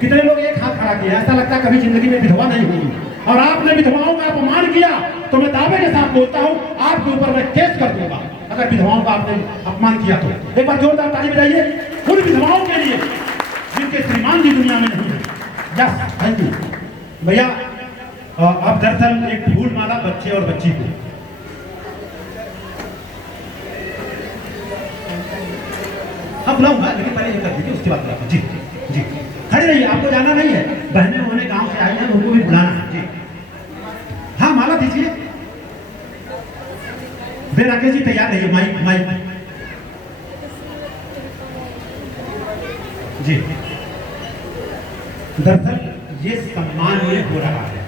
कितने लोग एक हाथ खड़ा किए हैं? ऐसा लगता है कभी जिंदगी में विधवा नहीं हुई। और आपने विधवाओं का अपमान किया तो मैं दावे के साथ बोलता हूं आपके ऊपर मैं केस कर दूंगा, अगर विधवाओं का आपने अपमान किया तो। एक बार जोरदार ताली बजाइए उन विधवाओं के लिए जिनके श्रीमान जी दुनिया में नहीं है। यस, थैंक यू भैया। अब दरअसल एक फूल माला बच्चे और बच्ची को अब बुलाऊंगा, लेकिन पहले ये कर दीजिए, उसके बाद बुलाऊंगा। जी जी, खड़े रहिए, आपको जाना नहीं है। बहनें उन्होंने गांव से आई हैं, उनको भी बुलाना है। जी हाँ, माला दीजिए। वे राकेश जी तैयार रहिए, माइक माइक। जी, दरअसल ये सम्मान में हो रहा है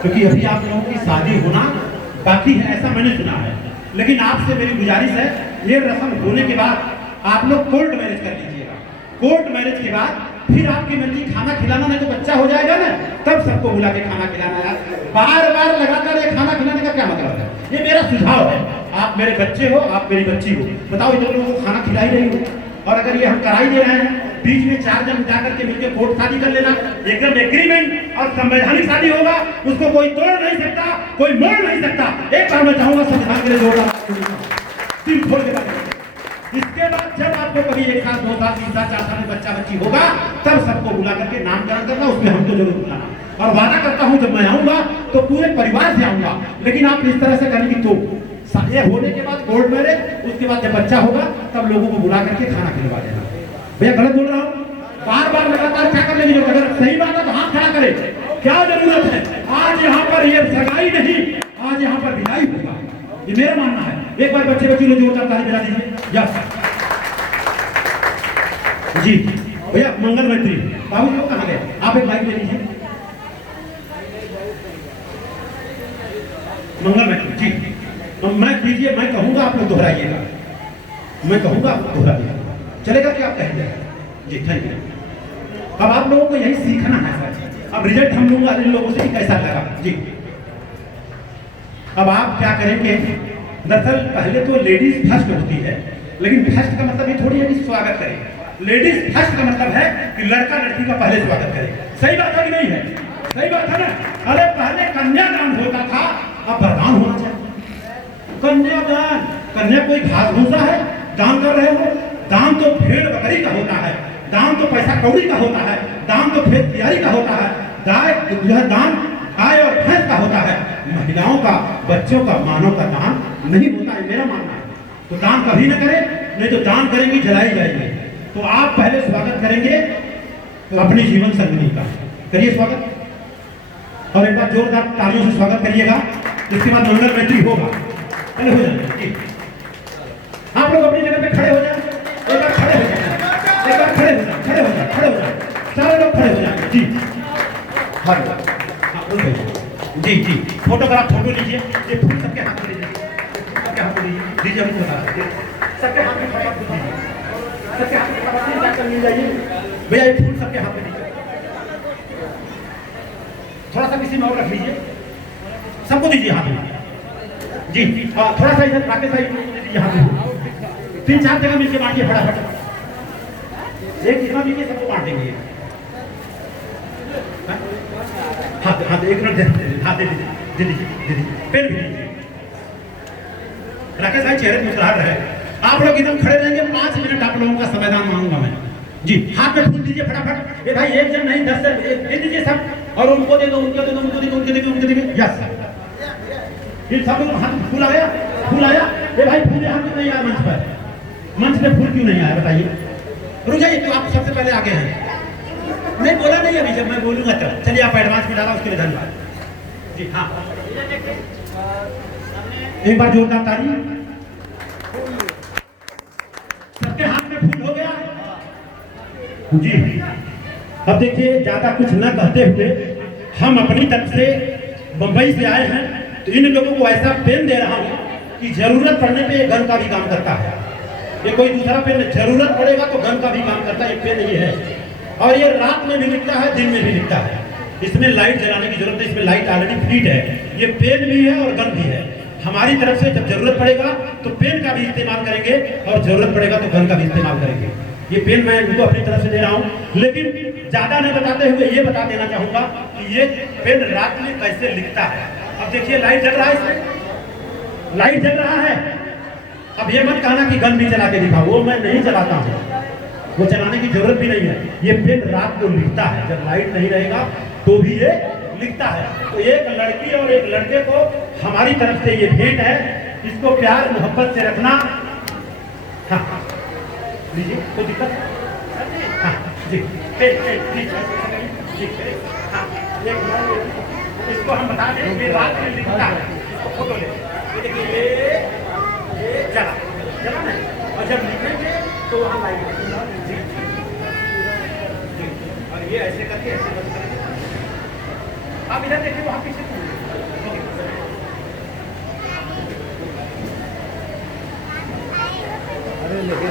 क्योंकि अभी आप लोगों की शादी होना बाकी है, ऐसा मैंने सुना है। लेकिन आपसे मेरी गुजारिश है, ये रस्म होने के बाद आप लोग कोर्ट मैरिज कर लीजिएगा। कोर्ट मैरिज के बाद फिर आपकी मर्जी, खाना खिलाना नहीं तो बच्चा हो जाएगा ना, तब सबको बुला के खाना खिलाना है। बार बार लगातार ये खाना खिलाने का क्या मतलब है? ये मेरा सुझाव है। आप मेरे बच्चे हो, आप मेरी बच्ची हो, बताओ इतने लोगों को खाना खिला ही रही हो, और अगर ये हम करा ही दे रहे हैं, बीच में 4 जन जाकर के मिलकर कोर्ट शादी कर लेना, एकदम एग्रीमेंट और संवैधानिक शादी होगा, उसको कोई तोड़ नहीं सकता, कोई मोड़ नहीं सकता। एक बार मैं चाहूंगा संविधान के लिए जोरदार दिल खोल के बात। इसके बाद जब आपको कभी 1 साल 2 साल 3 साल 4 साल में बच्चा बच्ची होगा, तब सबको बुला करके नामकरण करना, उसमें हमको जरूर बुलाना। और वादा करता हूं जब मैं आऊंगा तो पूरे परिवार से आऊंगा। लेकिन आप इस तरह से करेंगे तो ये होने के बाद कोर्ट मैरिज, उसके बाद जब बच्चा होगा तब लोगों को बुला करके खाना खिलवा देना। भैया गलत बोल रहा हूँ? बार बार लगातार क्या कर लेंगे? अगर सही बात है तो हाथ खड़ा करे, क्या जरूरत है? आज यहाँ पर ये सगाई नहीं, आज यहाँ पर विदाई होगा, ये मेरा मानना है। एक बार बच्चे बच्ची लोग जोरदार ताली बजा दीजिए। यस जी भैया, मंगल मैत्री बाबू जी लोग कहाँ गए? आप एक माइक ले लीजिए। मंगल मैत्री जी, मैं कीजिए, मैं कहूंगा आप लोग दोहराइएगा, मैं कहूंगा आप लोग दोहराइएगा। चलेगा क्या आप कहेंगे? जी थैंक यू। अब आप लोगों को यही सीखना है सर। अब रिजल्ट हम लूंगा इन लोगों से कैसा लगा। जी अब आप क्या करेंगे? दरअसल पहले तो लेडीज फर्स्ट होती है, लेकिन फर्स्ट का मतलब ये थोड़ी है कि स्वागत करें। लेडीज फर्स्ट का मतलब है कि लड़का लड़की का पहले स्वागत करे। सही बात है कि नहीं है? सही बात है ना? अरे पहले कन्यादान होता था, अब वरदान होना चाहिए। कन्यादान, कन्या कोई घास भूसा है दान कर रहे हो? दान तो भेड़ बकरी का होता है, दान तो पैसा कौड़ी का होता है, दान तो खेत तैयारी का होता है, दान गाय और भैंस का होता है। महिलाओं का, बच्चों का, मानव का दान नहीं होता है, मेरा मानना है। तो दान कभी न करें, नहीं तो दान करेंगे जलाई जाएगी। तो आप पहले स्वागत करेंगे तो अपनी जीवन संगिनी का करिए स्वागत, और एक बार जोरदार तालियों से स्वागत करिएगा। इसके बाद मंगल मैत्री होगा। पहले हो जाए आप लोग अपनी जगह पे खड़े हो जाए, एक बार खड़े हो जाए, एक बार खड़े हो जाए, खड़े हो जाए, खड़े हो जाए, सारे लोग खड़े हो जाए। जी हाँ जी जी, फोटोग्राफ फोटो लीजिए। ये फूल सबके हाथ में लीजिए, सबके हाथ में लीजिए, हमको बता दीजिए, सबके हाथ में फटाफट दीजिए, सबके हाथ में फटाफट जाकर मिल जाइए। भैया ये फूल सबके हाथ में लीजिए, थोड़ा सा किसी में और रख लीजिए, सबको दीजिए हाथ में। जी थोड़ा सा इधर राकेश भाई दीजिए हाथ में। 3-4 जगह मिलके बांटिए फटाफट, एक कितना मिलके सबको बांट देंगे। हाथ हाथ एक मिनट हाथ दे दीजिए, दे दीजिए, पेन भी दीजिए। राकेश भाई चेहरे मुस्कुराहट रहे। आप लोग एकदम खड़े रहेंगे, 5 मिनट आप लोगों का संविधान मांगूंगा मैं। जी हाथ में फूल दीजिए फटाफट। ये भाई एक जन नहीं 10 जन दे दीजिए सब, और उनको दे दो, उनको दे दो, उनको दे दो, उनको दे दो, उनको दे दो। यस ये सब लोग हाथ फूल आया, फूल आया। ये भाई फूल यहाँ क्यों नहीं आया मंच पर? मंच पे फूल क्यों नहीं आया बताइए? रुक जाइए, तो आप सबसे पहले आगे हैं। नहीं बोला नहीं अभी, जब मैं बोलूंगा तब। चलिए आप एडवांस में डाला, उसके लिए धन्यवाद। जी हाँ, एक बार जोरदार ताली। सबके हाथ में फूल हो गया जी। अब देखिए, ज्यादा कुछ न कहते हुए हम अपनी तरफ से बंबई से आए हैं, तो इन लोगों को ऐसा पेन दे रहा हूं कि जरूरत पड़ने पे ये गन का भी काम करता है। ये कोई दूसरा पेन, जरूरत पड़ेगा तो गन का भी काम करता है। ये पेन ये है, और ये रात में भी लिखता है, दिन में भी लिखता है। इसमें लाइट जलाने की जरूरत है, इसमें लाइट ऑलरेडी फिट है। ये पेन भी है और गन भी है। हमारी तरफ से जब जरूरत पड़ेगा तो पेन का भी इस्तेमाल करेंगे और जरूरत पड़ेगा तो गन का भी इस्तेमाल करेंगे। ये पेन मैं इनको अपनी तरफ से दे रहा हूँ, लेकिन ज्यादा नहीं बताते हुए ये बता देना चाहूंगा कि ये पेन रात में कैसे लिखता है। अब देखिए लाइट जल रहा है, इसमें लाइट जल रहा है। अब ये मत कहना कि गन भी चला के दिखा, वो मैं नहीं चलाता हूँ, वो चलाने की जरूरत भी नहीं है। ये पेन रात को लिखता है, जब लाइट नहीं रहेगा तो भी ये लिखता है। तो एक लड़की और एक लड़के को हमारी तरफ से ये भेंट है, इसको प्यार मोहब्बत से रखना। हाँ लीजिए, कोई दिक्कत? हाँ जी, हाँ इसको हम बता दें कि रात में लिखता है। इसको फोटो ले, ये देखिए ये चला चला ना, और जब लिखेंगे तो वहाँ लाइट जी जी, और ये ऐसे करके ऐसे बंद करेंगे। आप इधर देखिए, वहाँ पीछे अरे लगे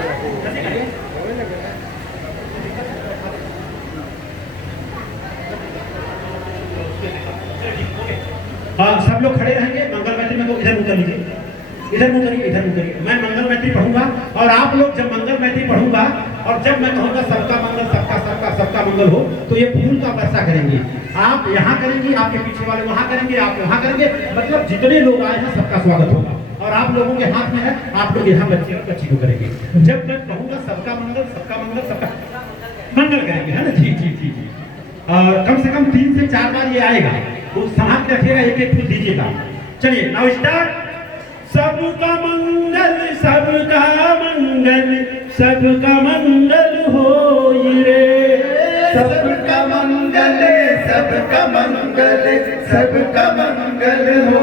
हाँ, सब लोग खड़े रहेंगे। मंगल मैत्री में को इधर मुँह कर लीजिए, इधर मुँह करिए, इधर मुँह करिए। मैं मंगल मैत्री पढ़ूंगा और आप लोग जब मंगल मैत्री पढ़ूंगा और जब मैं कहूँगा सबका मंगल सबका सबका सबका मंगल हो, तो ये फूल का वर्षा करेंगे। आप यहाँ करेंगे, आपके पीछे वाले वहाँ करेंगे, आप वहाँ करेंगे, मतलब जितने लोग आए हैं सबका स्वागत होगा। और आप लोगों के हाथ में है, आप लोग यहाँ बच्चे और बच्ची को करेंगे। जब मैं कहूँगा सबका मंगल सबका मंगल सबका मंगल करेंगे, है ना? जी जी जी जी। और कम से कम 3 से 4 बार ये आएगा, तो संभाल के रखिएगा, एक एक फूल दीजिएगा। चलिए नाउ स्टार्ट। सबका मंगल सबका मंगल सबका मंगल हो रे, सबका मंगल सबका मंगल सबका मंगल हो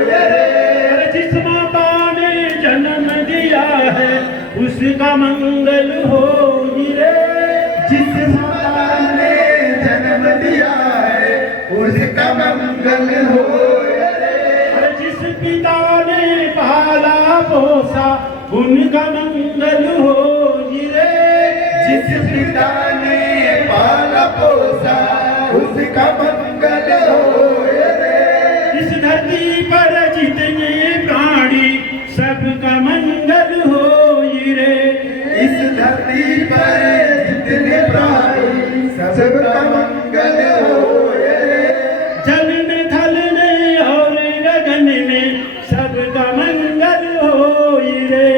रे। जिस माता ने जन्म दिया है उसका मंगल हो रे, जिस माता ने जन्म दिया है उसका मंगल हो रे। जिस पिता ने पाला पोसा उनका मंगल हो रे, जिस पिता ने पाला पोसा उसका मंगल हो रे। इस धरती पर जितने प्राणी सबका मंगल हो रे, इस धरती पर जितने प्राणी सबका मंगल हो रे। जल में थल में और गगन में सबका मंगल हो रे,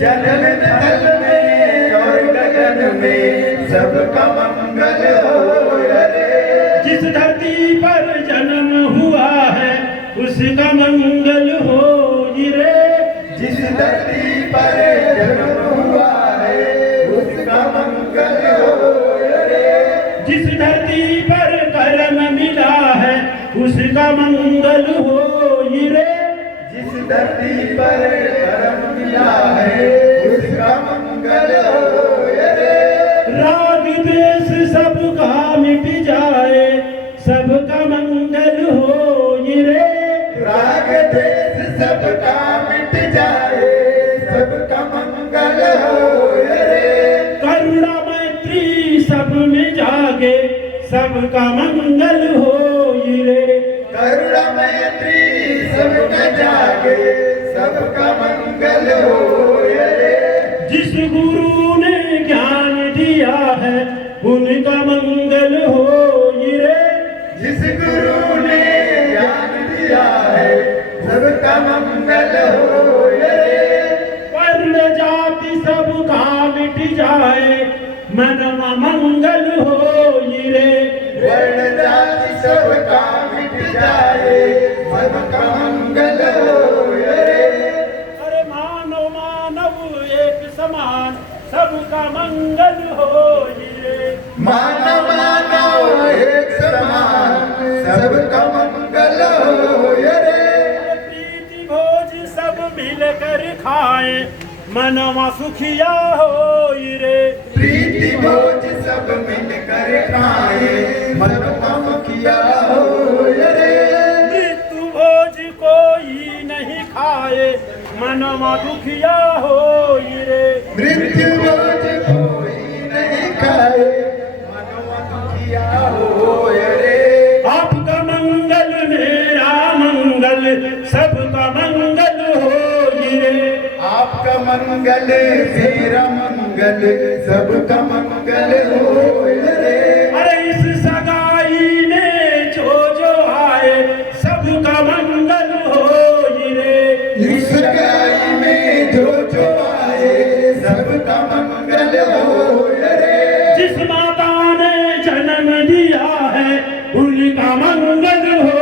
जल में थल में और गगन में सबका मंगल हो रे। जिस धरती पर जन्म हुआ है उसका मंगल हो रे, जिस धरती पर जन्म हुआ है उसका मंगल हो रे। जिस धरती पर कर्म मिला है उसका मंगल हो रे, जिस धरती पर कर्म मिला है उसका मंगल हो रे। राग द्वेष सबका मिट जाए सबका मंगल हो रे, राग द्वेष सबका मिट जाए सबका मंगल हो रे। करुणा मैत्री सब में जागे सबका मंगल हो रे, करुणा मैत्री सबका जागे सबका मंगल हो रे। जिस गुरु ने ज्ञान दिया है उनका मंगल हो रे, जिस गुरु ने ज्ञान दिया है सबका मंगल हो रे। वर्ण जाति सबका मिट जाए मनवा मंगल हो रे, वर्ण जाति सबका मिट जाए सबका मंगल हो रे। अरे मानव मानव एक समान सबका मंगल हो रे, मानव मानव एक समान सबका मंगल हो रे। प्रीति भोज सब मिलकर खाए मनवा सुखिया हो रे, प्रीति भोज सब मिलकर खाए मनवा सुखिया हो रे। मृत्यु भोज कोई नहीं खाए मनवा दुखिया हो रे, मृत्यु भोज कोई नहीं खाए मनवा दुखिया हो रे। आपका मंगल मेरा मंगल सबका मंगल हो रे। अरे इस सगाई में जो आए सबका मंगल हो रे। इस सगाई में जो आए सबका मंगल हो रे। जिस माता ने जन्म दिया है उनका मंगल हो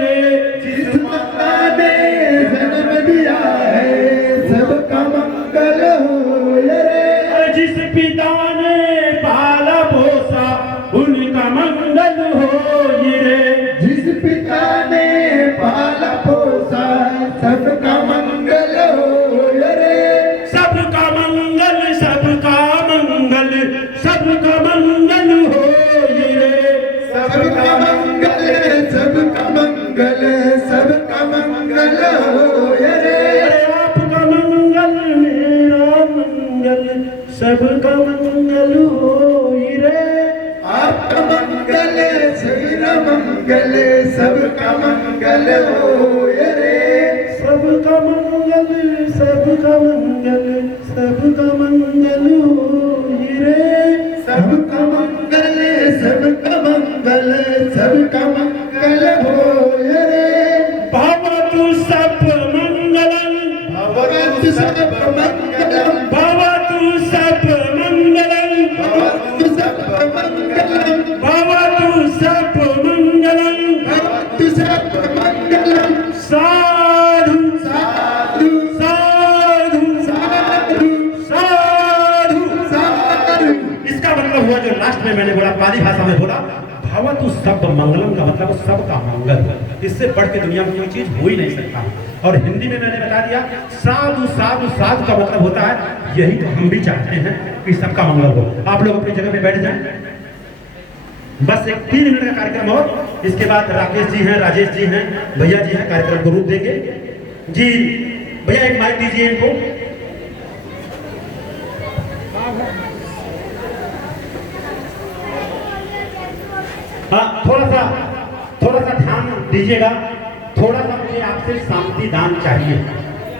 रे। जिस माता ने जन्म दिया है सबका मंगल हो रे। जिस पिता ने पाला पोसा उनका मंगल हो रे। जिस पिता ने पाला पोसा सबका मंगल हो रे। सबका मंगल सबका मंगल सबका मंगल हो रे। सबका मंगल सबका मंगल सबका मंगल हो रे। आपका मंगल मेरा मंगल सबका मंगल हो रे। आपका मंगल मेरा मंगल सबका मंगल हो रे। सबका मंगल सबका मंगल सबका मंगल हो रे। सबका मंगल सबका मंगल सबका मंगल हो रे। भवतु सब मंगलम भवतु सब मंगलम भवतु सब मंगलम भवतु सब मंगलम भवतु सब मंगलम भवतु सब मंगलम। साधु साधु साधु साधु साधु। साधु। इसका मतलब हुआ जो लास्ट में मैंने बोला पाली भाषा में बोला भवतु सब मंगलम का मतलब सबका मंगल। इससे बढ़ के दुनिया में कोई चीज हो ही नहीं सकता। और हिंदी में मैंने बता दिया साधु साधु साधु का मतलब होता है यही तो हम भी चाहते हैं कि सबका मंगल हो। आप लोग अपनी जगह पे बैठ जाएं। बस एक 3 मिनट का कार्यक्रम और इसके बाद राकेश जी हैं, राजेश जी हैं, भैया जी हैं, कार्यक्रम को रूप देंगे। जी भैया एक माइक दीजिए इनको। हाँ थोड़ा सा ध्यान दीजिएगा। थोड़ा सा मुझे आपसे शांति दान चाहिए।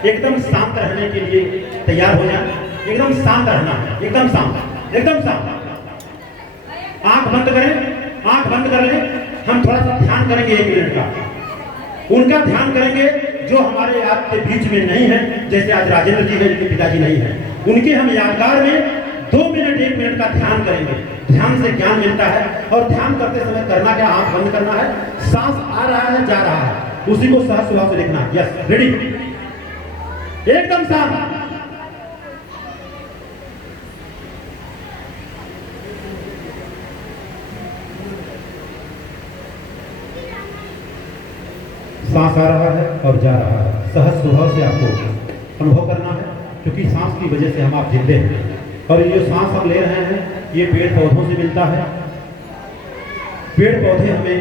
एकदम शांत रहने के लिए तैयार हो जाए। एकदम शांत रहना है, एकदम शांत, एकदम शांत। आंख बंद करें, आंख बंद कर लें। हम थोड़ा सा ध्यान करेंगे 1 मिनट का। उनका ध्यान करेंगे जो हमारे आपके बीच में नहीं है। जैसे आज राजेंद्र जी हैं, जिनके पिताजी नहीं है, उनके हम यादगार में 2 मिनट 1 मिनट का ध्यान करेंगे। ध्यान से ज्ञान मिलता है। और ध्यान करते समय करना क्या, आंख बंद करना है। सांस आ रहा है जा रहा है उसी को सहज स्वभाव से देखना है। यस रेडी, एकदम शांत। सांस आ रहा है और जा रहा है। सहज स्वभाव से आपको अनुभव करना है क्योंकि सांस की वजह से हम आप जिंदे हैं। और ये जो सांस हम ले रहे हैं ये पेड़ पौधों से मिलता है। पेड़ पौधे हमें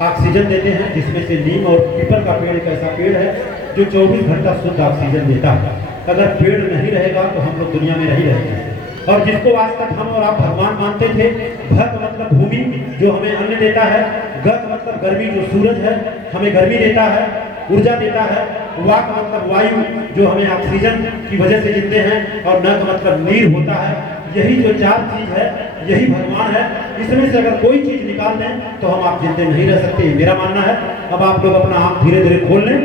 ऑक्सीजन देते हैं, जिसमें से नीम और पीपल का पेड़ एक ऐसा पेड़ है जो 24 घंटा शुद्ध ऑक्सीजन देता है। अगर पेड़ नहीं रहेगा तो हम लोग दुनिया में नहीं रहेंगे। और जिसको आज तक हम और आप भगवान मानते थे, भ का मतलब भूमि जो हमें अन्न देता है, ग का मतलब गर्मी जो सूरज है हमें गर्मी देता है, ऊर्जा देता है, वा का मतलब वायु जो हमें ऑक्सीजन की वजह से जिंदे हैं, और न का मतलब नीर होता है। यही जो 4 चीज है यही भगवान है। इसमें से अगर कोई चीज निकाल दें तो हम आप जिंदे नहीं रह सकते, मेरा मानना है। अब आप लोग अपना आंख धीरे धीरे खोल लें,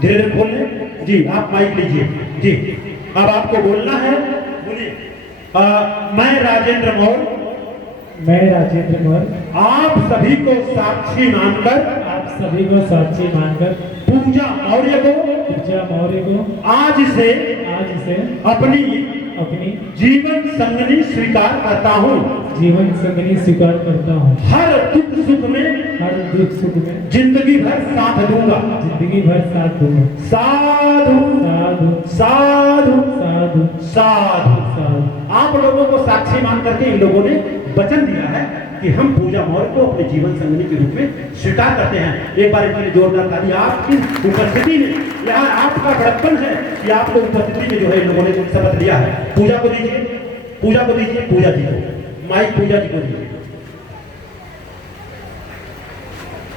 धीरे धीरे खोल लें। जी आप माइक लीजिए। जी अब आपको बोलना है, बोलिए। मैं राजेंद्र मौर्य, मैं राजेंद्र मौर्य आप सभी को साक्षी मानकर, आप सभी को साक्षी मानकर पूजा मौर्य को आज से अपनी जीवन संगनी स्वीकार करता हूँ। जीवन संगनी स्वीकार करता हूँ। हर दुख सुख में जिंदगी भर साथ दूंगा। साधु साधु साधु साधु साधु। साधु। आप लोगों को साक्षी मान करके इन लोगों ने वचन दिया है कि हम पूजा मौर्य को अपने जीवन संगनी के रूप में स्वीकार करते हैं। एक बार इनके जोरदार ताली। आपकी उपस्थिति में, यहाँ आपका बड़प्पन है कि आपको उपस्थिति में जो है इन लोगों ने शपथ लिया है। पूजा को दीजिए, पूजा को दीजिए, पूजा जी को माइक, पूजा जी को दीजिए।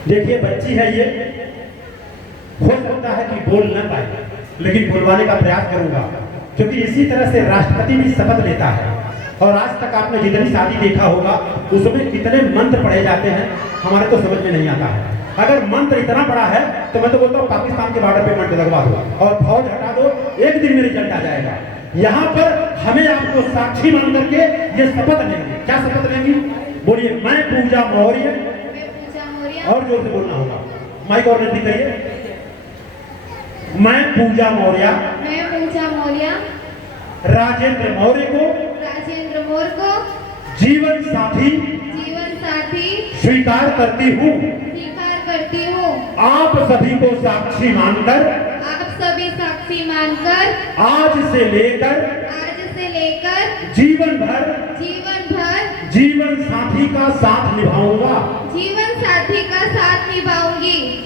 देखिए बच्ची है ये, हो सकता है कि बोल न पाए, लेकिन बुलवाने का प्रयास करूंगा, क्योंकि इसी तरह से राष्ट्रपति भी शपथ लेता है। और आज तक आपने जितनी शादी देखा होगा उसमें कितने मंत्र पढ़े जाते हैं, हमारे तो समझ में नहीं आता है। अगर मंत्र इतना बड़ा है तो मैं तो बोलता हूँ पाकिस्तान के बॉर्डर पे मंत्र लगवा दो और फौज हटा दो, एक दिन में रिजल्ट आ जाएगा। यहाँ पर हमें आपको साक्षी मान करके ये शपथ लेंगे। क्या शपथ लेंगी? बोलिए। मैं पूजा मौर्य, और जोर से बोलना होगा, माइक और नजदीक करिए। मैं पूजा मौर्य राजेंद्र मौर्य को जीवन साथी स्वीकार करती हूँ। आप सभी को साक्षी मानकर आज से लेकर जीवन भर जीवन साथी का साथ निभाऊंगा।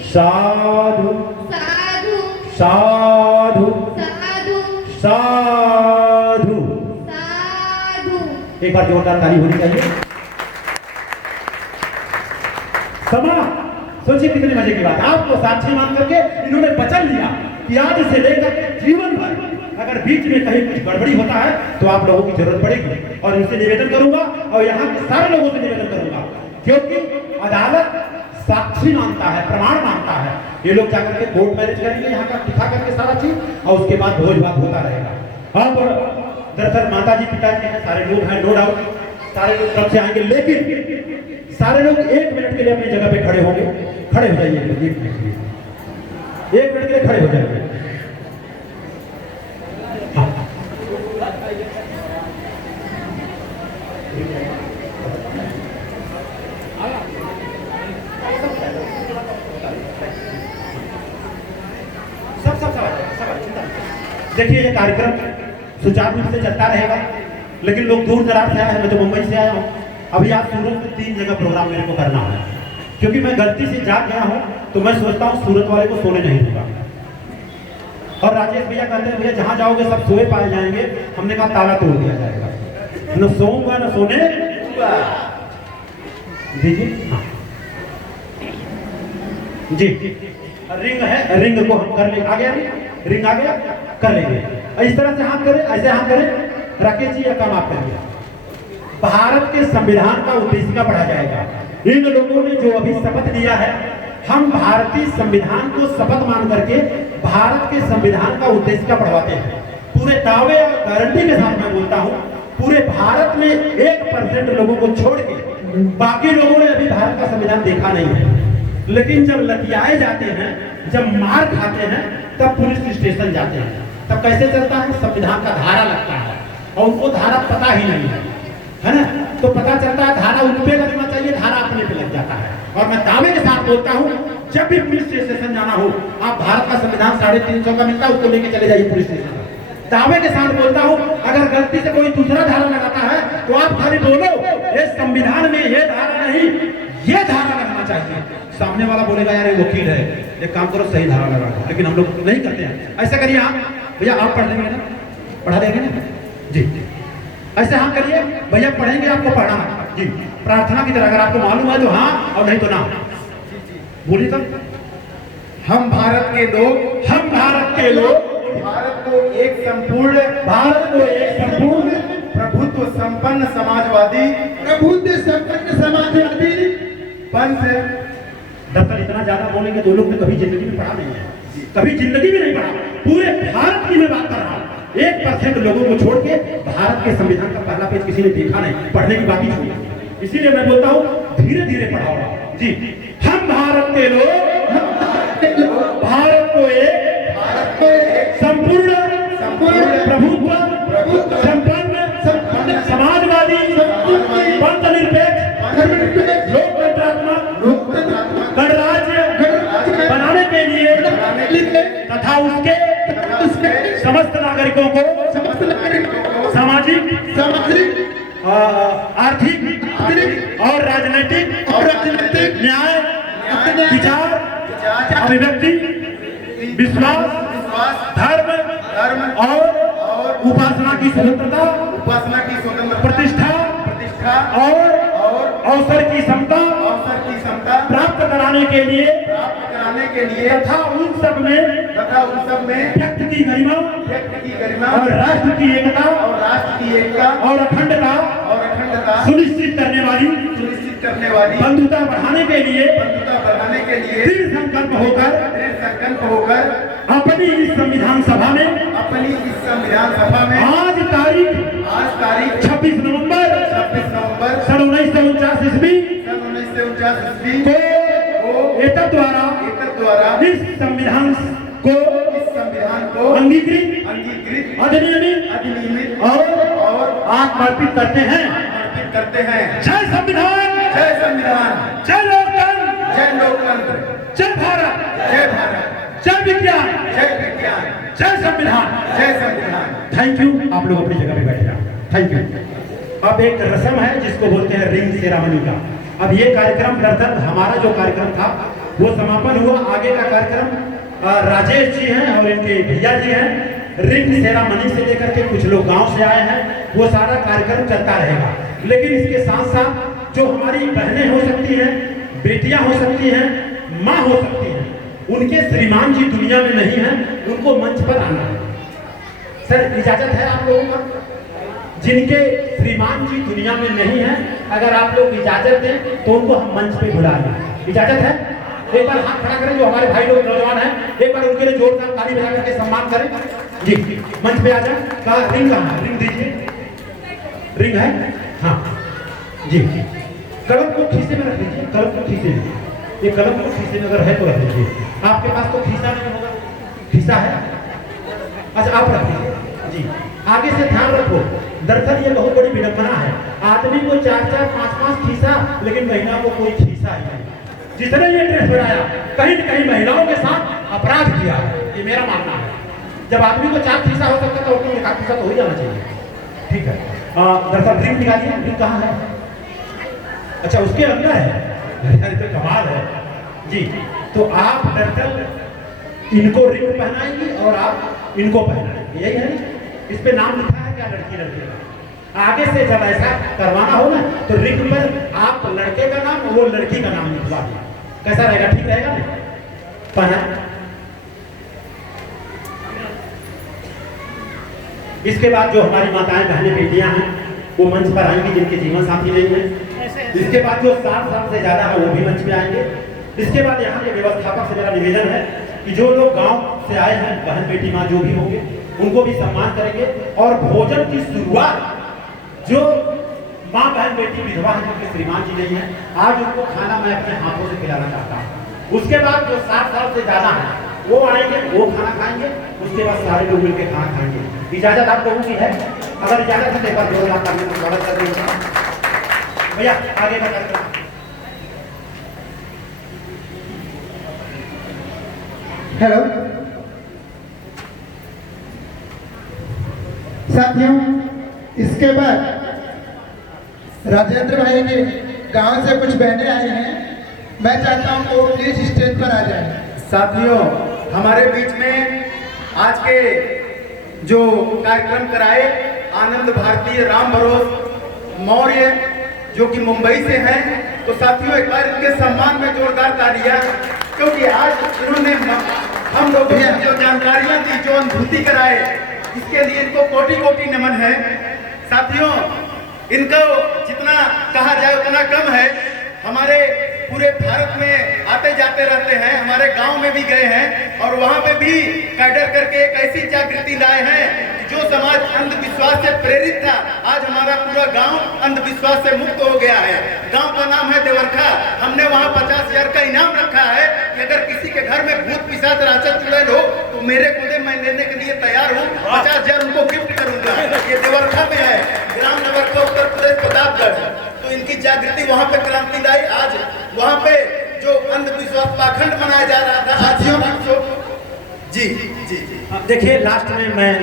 साधु साधु साधु। एक बार जोरदार ताली होनी चाहिए। समा सोचिए कितने मजे की बात। आपको साक्षी मान करके इन्होंने वचन लिया कि आज से लेकर जीवन भर अगर बीच में कहीं कुछ गड़बड़ी होता है तो आप लोगों की जरूरत पड़ेगी। और इनसे निवेदन करूंगा और यहाँ के सारे लोगों से निवेदन करूंगा, क्योंकि अदालत साक्षी मानता है, प्रमाण मानता है। ये लोग जाकर के कोर्ट मैरिज करेंगे यहाँ का दिखा करके सारा चीज, और उसके बाद भोज भात होता रहेगा। अब दरअसल माता जी पिताजी हैं, सारे लोग हैं, नो डाउट सारे लोग तरफ से आएंगे, लेकिन सारे लोग 1 मिनट के लिए अपनी जगह पे खड़े होंगे। खड़े हो जाइए, 1 मिनट के लिए खड़े हो जाइए। हाँ। देखिए ये कार्यक्रम सुचारू रूप से चलता रहेगा, लेकिन लोग दूर दराज से आए हैं। मैं तो मुंबई से आया हूँ। अभी आज सूरत में 3 जगह प्रोग्राम मेरे को करना है, क्योंकि मैं गलती से जाग गया हूँ तो मैं सोचता हूँ सूरत वाले को सोने नहीं दूंगा। और राजेश भैया कहते हैं भैया जहाँ जाओगे सब सोए पाए जाएंगे। हमने कहा ताला तोड़ दिया जाएगा, न सोऊंगा न सोने दीजिए। हाँ जी, रिंग है, रिंग को हम कर ले। आ गया रिंग आ गया, कर लेंगे। इस तरह से हाथ करें, ऐसे हाथ करें। राकेश जी, यह काम आप करिए। भारत के संविधान का उद्देशिका पढ़ा जाएगा। इन लोगों ने जो अभी शपथ लिया है, हम भारतीय संविधान को शपथ मान करके भारत के संविधान का उद्देशिका पढ़वाते हैं। पूरे दावे और गारंटी के साथ मैं बोलता हूँ, पूरे भारत में 1% लोगों को छोड़ के बाकी लोगों ने अभी भारत का संविधान देखा नहीं है। लेकिन जब लतियाए जाते हैं, जब मार खाते हैं, तब पुलिस स्टेशन जाते हैं। तब कैसे चलता है? संविधान का धारा लगता है और उनको धारा पता ही नहीं है ना। तो पता चलता है धारा उन पे लगना चाहिए, धारा अपने पे लग जाता है। और मैं दावे के साथ बोलता हूँ, जब भी पुलिस स्टेशन जाना हो, आप भारत का संविधान 350 का मिलता है, उसको लेके चले जाइए पुलिस स्टेशन। दावे के साथ बोलता हूँ, अगर गलती से कोई दूसरा धारा लगाता है तो आप खाली बोलो ये संविधान में ये धारा नहीं, ये धारा लगना चाहिए। सामने वाला बोलेगा यार ये वकील है, एक काम करो सही धारा लगा दो, लेकिन हम लोग नहीं करते हैं। ऐसा करिए आप भैया, आप पढ़ लेंगे ना, पढ़ा देंगे ना जी। ऐसे हाँ करिए भैया, पढ़ेंगे आपको पढ़ाना जी, प्रार्थना की तरह। अगर आपको मालूम है तो हाँ, और नहीं तो ना। बोलिए तब। हम भारत के लोग, हम भारत के लोग भारत को एक संपूर्ण प्रभुत्व संपन्न समाजवादी पंथ। दरअसल इतना ज्यादा बोलेंगे तो लोग ने कभी जिंदगी में पढ़ा नहीं है, कभी जिंदगी में नहीं पढ़ा। पूरे भारत की मैं बात कर रहा हूँ। 1% लोगों को छोड़ के भारत के संविधान का पहला पेज किसी ने देखा नहीं, पढ़ने की बाकी छोड़ी। इसीलिए मैं बोलता हूँ धीरे धीरे पढ़ाओ जी। हम भारत के लोग भारत को एक संपूर्ण प्रभुत्व संपन्न समाजवादी पंथ निरपेक्ष लोकतंत्रात्मक गणराज्य बनाने के लिए तथा उसके समस्त नागरिकों को सामाजिक आर्थिक और राजनीतिक न्याय विचार अभिव्यक्ति विश्वास धर्म और उपासना की स्वतंत्रता प्रतिष्ठा और अवसर की समता प्राप्त कराने कराने के लिए तथा उन सब में व्यक्ति की गरिमा व्यक्ति की गरिमा और राष्ट्र की एकता और राष्ट्र की एकता और अखंडता और अखंडता सुनिश्चित करने वाली बंधुता बढ़ाने के लिए दृढ़ संकल्प होकर अपनी इस संविधान सभा में आज तारीख 26 नवंबर सन 1949 ईस्वी को एतद द्वारा इस संविधान को अंगीकृत अधिनियमित और आत्मर्पित करते हैं। जय संविधान, जय लोकतंत्र, जय भारत, जय विज्ञान, जय संविधान। Thank you. आप लोग अपनी जगह पे बैठ जाओ। Thank you. अब एक रस्म है जिसको बोलते हैं रिंग सेरेमनी का। अब ये कार्यक्रम दरअसल हमारा जो कार्यक्रम था वो समापन हुआ। आगे का कार्यक्रम राजेश जी हैं और इनके भैया जी हैं। रिंग सेरेमनी से लेकर के कुछ लोग गांव से आए हैं, वो सारा कार्यक्रम चलता रहेगा। लेकिन इसके साथ साथ जो हमारी बहनें हो सकती हैं, बेटियां हो सकती हैं, माँ हो सकती हैं, उनके श्रीमान जी दुनिया में नहीं हैं, उनको मंच पर आना है। सर इजाजत है आप लोगों का? जिनके श्रीमान जी दुनिया में नहीं है, अगर आप लोग इजाजत दें तो उनको हम मंच पे बुला लें। इजाजत है? एक बार हाथ खड़ा करें जो हमारे भाई लोग नौजवान हैं, एक बार उनके लिए जोरदार ताली बजा करके सम्मान करें। जी मंच पे आ जाए। कहा रिंग कहाँ है? रिंग दीजिए। रिंग है? हाँ जी। कलम को खीसे में रख लीजिए। कलम को खीसे में, ये कलम को खीसे में अगर है तो रख लीजिए। आपके पास तो खीसा नहीं होगा। खीसा है? अच्छा आप रख लीजिए जी। आगे से ध्यान रखो, दरअसल ये बहुत बड़ी विडंबना है। आदमी को 4-4, 5-5 खीसा, लेकिन महिला को कोई खीसा ही नहीं। जिसने ये ड्रेस बनाया कहीं न कहीं महिलाओं के साथ अपराध किया है, ये मेरा मानना है। जब आदमी को 4 खीसा हो सकता है तो उसको 1 खीसा तो हो जाना चाहिए। ठीक है। दरअसल रिंग निकालिए। रिंग कहाँ है? अच्छा उसके अंदर है। तो कमाल है जी। तो आप दरअसल इनको रिंग पहनाएंगी और आप इनको पहनाएंगे, यही है। इस पे नाम लिखा है क्या? लड़की का। आगे से जब ऐसा करवाना हो ना तो रिंग पर आप लड़के का नाम, वो लड़की का नाम लिखवा दें। कैसा रहेगा? ठीक रहेगा ना? पहना। इसके बाद जो हमारी माताएं, बहनें, बेटियां हैं वो मंच पर आएंगी जिनके जीवन साथी नहीं है। इसके बाद जो 60 साल से ज्यादा है वो भी मंच पे आएंगे। इसके बाद यहाँ के व्यवस्थापक से मेरा निवेदन है कि जो लोग गांव से आए हैं, बहन बेटी माँ जो भी होंगे, उनको भी सम्मान करेंगे। और भोजन की शुरुआत जो माँ, बहन, बेटी, विधवा है जिनके श्रीमान जी नहीं है, आज उनको खाना मैं अपने हाथों से खिलाना चाहता हूँ। उसके बाद जो 60 साल से ज्यादा है वो आएंगे, वो खाना खाएंगे। उसके बाद सारे लोग मिलकर खाना खाएंगे। इजाजत आप लोगों की है? अगर इजाजत है तो एक बार जोरदार ताली से स्वागत कर देंगे भैया। आगे का कार्यक्रम। हेलो साथियों, इसके बाद राजेंद्र भाई के गांव से कुछ बहनें आई हैं। मैं चाहता हूं वो प्लीज स्टेज पर आ जाए। साथियों, हमारे बीच में आज के जो कार्यक्रम कराए आनंद भारती राम भरोस मौर्य जो कि मुंबई से हैं, तो साथियों एक बार इनके सम्मान में जोरदार तालियां, क्योंकि आज इन्होंने हम लोगों को जो जानकारियां दी, जो अनुभूति कराए, इसके लिए इनको कोटि कोटि नमन है। साथियों इनको जितना कहा जाए उतना कम है। हमारे पूरे भारत में आते जाते रहते हैं, हमारे गांव में भी गए हैं और वहां पे भी कैडर करके एक ऐसी जागृति लाए हैं जो समाज अंधविश्वास से प्रेरित था, आज हमारा पूरा गांव अंधविश्वास से मुक्त हो गया है। गांव का नाम है देवरखा। हमने वहां 50,000 का इनाम रखा है कि अगर किसी के घर में भूत पिशाच राक्षस चुड़ैल हो तो मेरे को दे, मैं लेने के लिए तैयार हूँ। 50,000 उनको गिफ्ट करूंगा। ये देवरखा में है, ग्राम देवरखा, उत्तर प्रदेश, प्रतापगढ़। तो इनकी जागृति वहां पे क्रांति लाई। आज वहां पे जो अंधविश्वास पाखंड मनाया जा रहा था, आज जी जी जी देखिए लास्ट में मैं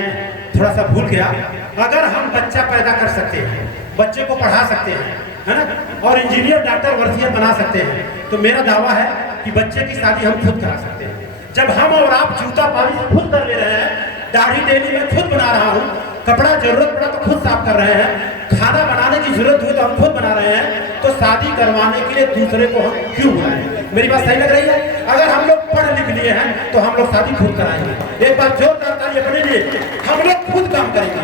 थोड़ा सा भूल गया। अगर हम बच्चा पैदा कर सकते हैं, बच्चे को पढ़ा सकते हैं, है ना, और इंजीनियर, डॉक्टर, वर्जियर बना सकते हैं, तो मेरा दावा है कि बच्चे की शादी हम खुद करा सकते हैं। जब हम और आप जूता पालिश खुद कर ले रहे हैं, दाढ़ी डेली में खुद बना रहा हूँ, कपड़ा जरूरत पड़ा तो खुद साफ कर रहे हैं, खाना बनाने की जरूरत हुई तो हम खुद बना रहे हैं, तो शादी करवाने के लिए दूसरे को हम क्यों बुलाएं? मेरी बात सही लग रही है? अगर हम लोग पढ़ लिख लिए हैं तो हम लोग शादी खुद कराएंगे। एक बार जोरदार ताली अपने लिए, हम लोग खुद काम करेंगे।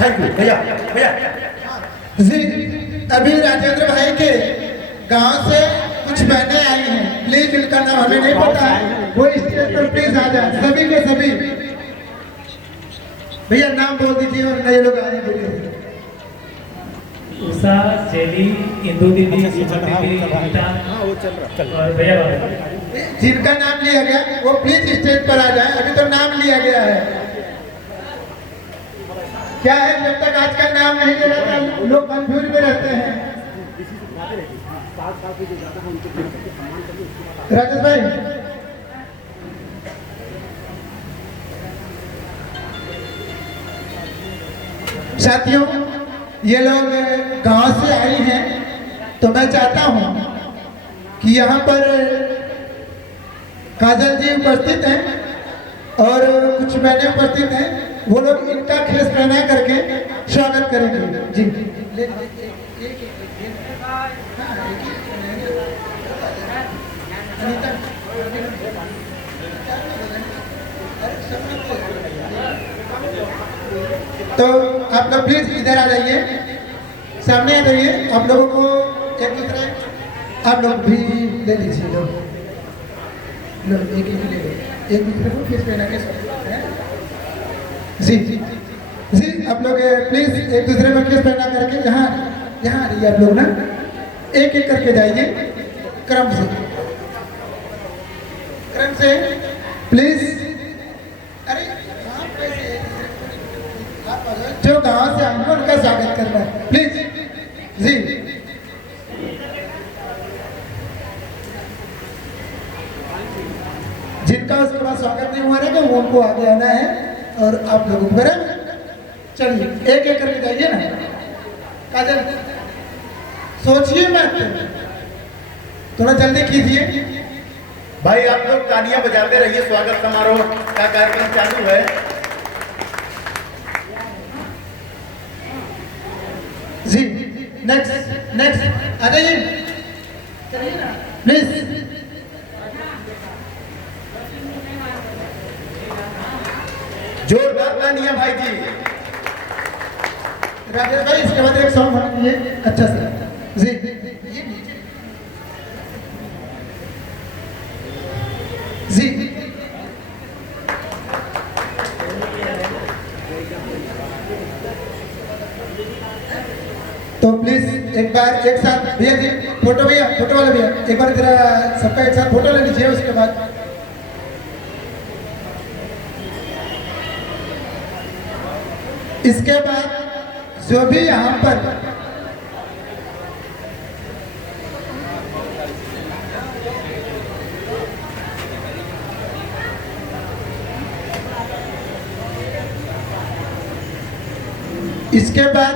थैंक यू भैया। भैया जी, अभी राजेंद्र भाई के गांव से कुछ बहनें आई हैं, प्लीज उनका नाम हमें नहीं पता है, वो स्टेज पर प्लीज आ जाए, सभी के सभी। भैया नाम बोल दीजिए और नए लोग आने दीजिए। उषा, शैली, इंदू दीदी, सुमन दीदी, गीता और भैया बाबू। जिनका नाम लिया गया वो प्लीज स्टेज पर आ जाए, अभी तो नाम लिया गया है। क्या है, जब तक आज का नाम नहीं लिया जाता लोग कंफ्यूज में रहते हैं। राजेश भाई, साथियों, ये लोग गांव से आई हैं, तो मैं चाहता हूं कि यहाँ पर काजल जी उपस्थित हैं और कुछ बहनें उपस्थित हैं, वो लोग इनका खेस पहना करके स्वागत करेंगे। जी तो आप लोग प्लीज इधर आ जाइए, सामने आ जाइए। आप लोगों को एक दूसरे, आप लोग भी ले लीजिए, लोग एक ले लो, एक दूसरे को फेस पहना के जी जी जी। आप लोग प्लीज एक दूसरे को फेस पहना करके यहाँ यहाँ आ रही आप लोग ना, एक एक करके जाइए क्रम से प्लीज। अरे जो गांव से आए हैं उनका स्वागत करना है प्लीज जी। जिनका उसके बाद स्वागत नहीं हुआ रहेगा वो उनको आगे आना है और आप लोगों को चलिए एक एक करके जाइए ना। काजल सोचिए मत, थोड़ा जल्दी कीजिए। भाई आप लोग तालियां बजाते रहिए, स्वागत समारोह का कार्यक्रम चालू है। जी नेक्स्ट नेक्स्ट आ जाइए प्लीज। जोरदार तालियां भाई जी। राजेश भाई इसके बाद एक सॉन्ग बना दीजिए अच्छा से जी। जी तो प्लीज एक बार एक साथ भैया जी, भैया फोटो वाला भैया एक बार तेरा सबका एक साथ फोटो ले लीजिए। उसके बाद इसके बाद जो भी यहाँ पर इसके बाद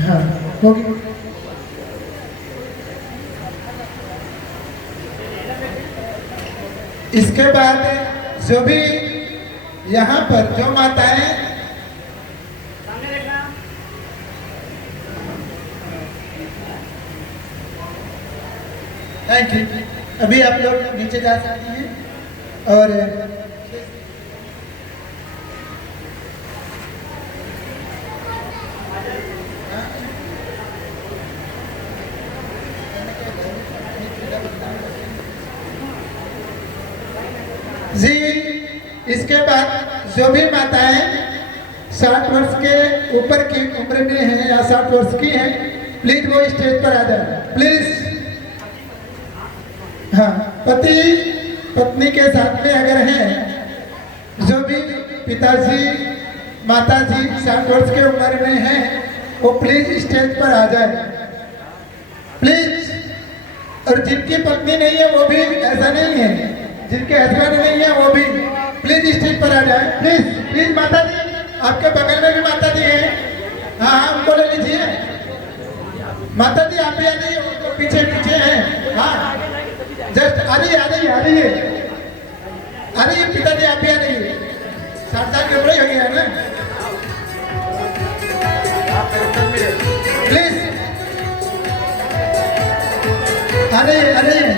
हाँ होगी। इसके बाद जो भी यहाँ पर जो माताएं थैंक यू, अभी आप लोग नीचे जा सकती हैं और जी। इसके बाद जो भी माताएं 60 वर्ष के ऊपर की उम्र में हैं या 60 वर्ष की हैं, प्लीज वो स्टेज पर आ जाए प्लीज। हाँ, पति पत्नी के साथ में अगर हैं, जो भी पिताजी माताजी 60 वर्ष के उम्र में हैं, वो प्लीज स्टेज पर आ जाए प्लीज। और जिनकी पत्नी नहीं है वो भी, ऐसा नहीं है, जिनके हस्बैंड नहीं है वो भी प्लीज स्टेज पर आ जाए प्लीज प्लीज। माता जी आपके बगल में भी माता जी हैं, हाँ हाँ उनको ले लीजिए। माता जी आप भी आ जाइए, उनको पीछे पीछे हैं। हाँ जस्ट आ रही है, आ रही है, आ रही है, आ रही है। पिताजी आप भी आ जाइए, 60 साल के ऊपर ही हो गया है ना। आ जाइए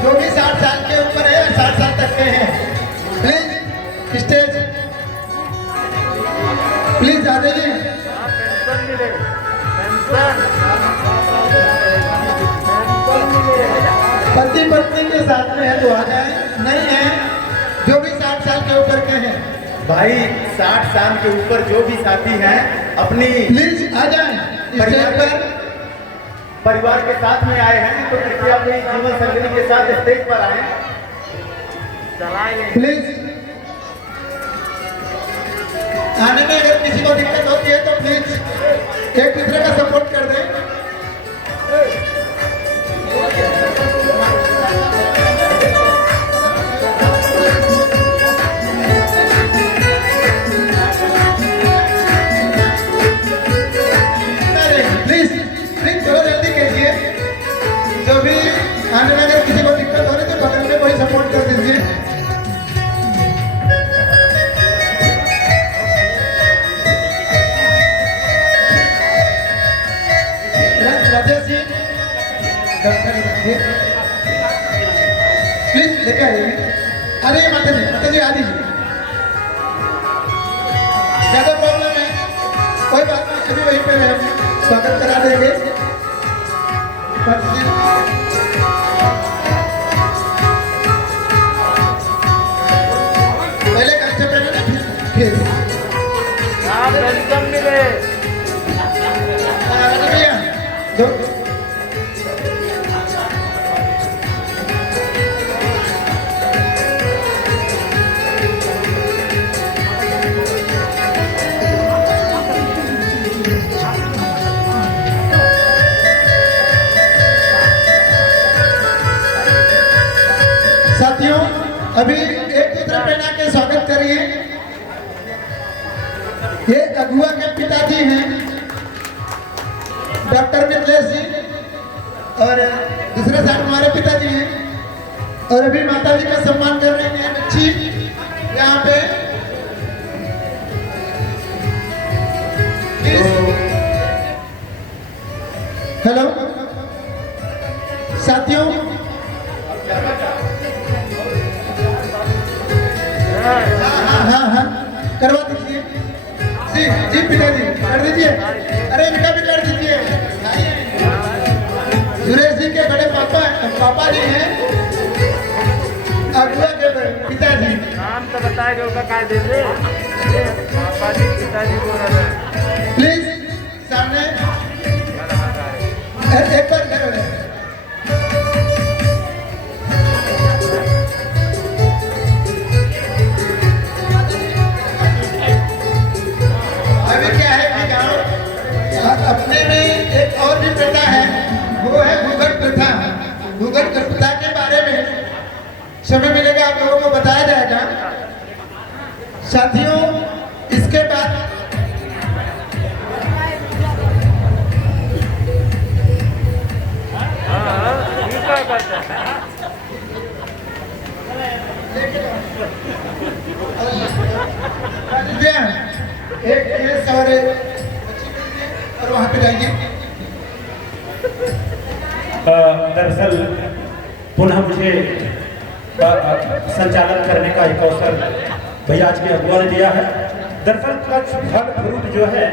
जो भी 60 साल के ऊपर है 60 साल तक के हैं प्लीज स्टेज प्लीज आ जाइए। पति पत्नी के साथ में है तो आ जाए, नहीं है जो भी 60 साल के ऊपर के हैं भाई 60 साल के ऊपर जो भी साथी हैं अपनी प्लीज आ जाए स्टेज पर। परिवार के साथ में आए हैं तो कृपया अपनी जीवन संगनी के साथ स्टेज पर आए। प्लीज आने में अगर किसी को दिक्कत होती है तो प्लीज एक दूसरे का सपोर्ट कर दें। प्लीज प्लीज थोड़ा जल्दी कीजिए। जो भी आने में अगर किसी को दिक्कत हो रही है तो बगल में कोई सपोर्ट कर दीजिए। राजेश जी प्लीज लेके आइए। अरे माता जी आ दीजिए। ज्यादा प्रॉब्लम है कोई बात नहीं, अभी वहीं पे हम स्वागत करा देंगे। पहले कच्चे पे ना फिर भैया दो साथियों अभी एक दूसरे पहना के स्वागत करिए। ये अगुआ के पिताजी हैं डॉक्टर मिथिलेश जी और दूसरे साइड हमारे पिताजी हैं और अभी माता जी का सम्मान कर रहे हैं बच्ची यहाँ पे। हेलो साथियों हाँ करवा दीजिए जी पिताजी कर दीजिए। अरे इनका भी कर दीजिए। सुरेश जी के बड़े पापा जी हैं अगुआ के पिताजी। नाम तो बताए जो का काय दे दे पापा जी पिताजी बोल रहे हैं। प्लीज सामने एक बार करो। अभी क्या है कि गाँव अपने में एक और भी प्रथा है, वो है घूंघट प्रथा। घूंघट प्रथा के बारे में समय मिलेगा आप लोगों को बताया जाएगा। साथियों इसके बाद एक केस और वहाँ पे जाइए। दरअसल पुनः मुझे संचालन करने का एक अवसर भैया आज के अगुआ ने दिया है। दरअसल कुछ फल फ्रूट जो है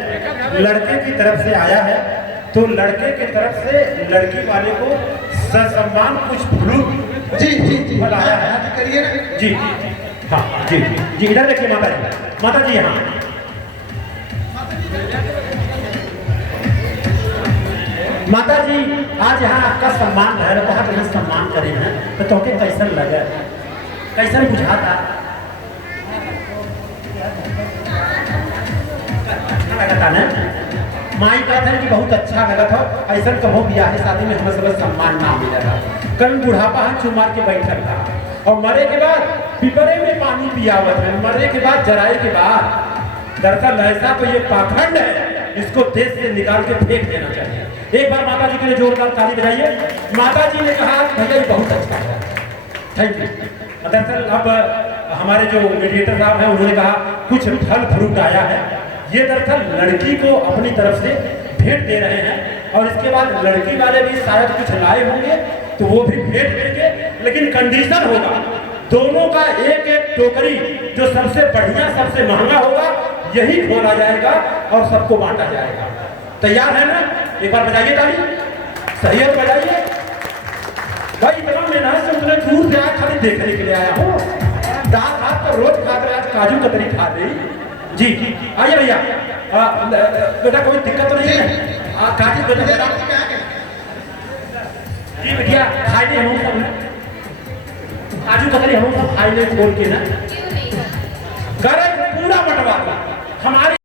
लड़के की तरफ से आया है तो लड़के की तरफ से लड़की वाले को ससम्मान कुछ फ्रूट जी फल आया है। करिए ना जी हाँ जी इधर देखिए माता जी हाँ माता जी आज यहाँ आपका सम्मान है कहा कि सम्मान करे हैं तो तोके कैसन लगे कैसन बुझाता लगता ना माई कहते हैं कि बहुत अच्छा लगा था। ऐसा कहो ब्याह शादी में हमें सब सम्मान ना मिलेगा। कल बुढ़ापा हम चुमार के बैठल था और मरे के बाद पिपरे में पानी पियावत है। मरे के बाद जराए के बाद दरअसल ऐसा तो ये पाखंड है, इसको देश से निकाल के फेंक देना चाहिए। एक बार माता जी के लिए जोरदार ताली बजाइए। माता जी ने कहा भैया ये बहुत अच्छा है, थैंक यू। दरअसल अब हमारे जो मीडिएटर साहब हैं उन्होंने कहा कुछ फल फ्रूट आया है। ये दरअसल लड़की को अपनी तरफ से भेंट दे रहे हैं और इसके बाद लड़की वाले भी शायद कुछ लाए होंगे तो वो भी भेज देंगे, लेकिन कंडीशन होगा दोनों का एक एक टोकरी जो सबसे बढ़िया सबसे महंगा होगा यही खोला जाएगा और सबको बांटा जाएगा। तैयार है ना? एक बार बजाइए ताली, सही है बजाइए भाई। इतना मेहनत से उतने दूर से आया, खाली देखने के लिए आया हो। दाल भात तो रोज खा कर आज काजू कतरी खा रही जी। आइए भैया, बेटा कोई दिक्कत तो नहीं है? काजू कतरी जी भैया खाई नहीं हम सब, काजू कतरी हम सब खाई ले खोल के ना करे पूरा बंटवा हमारी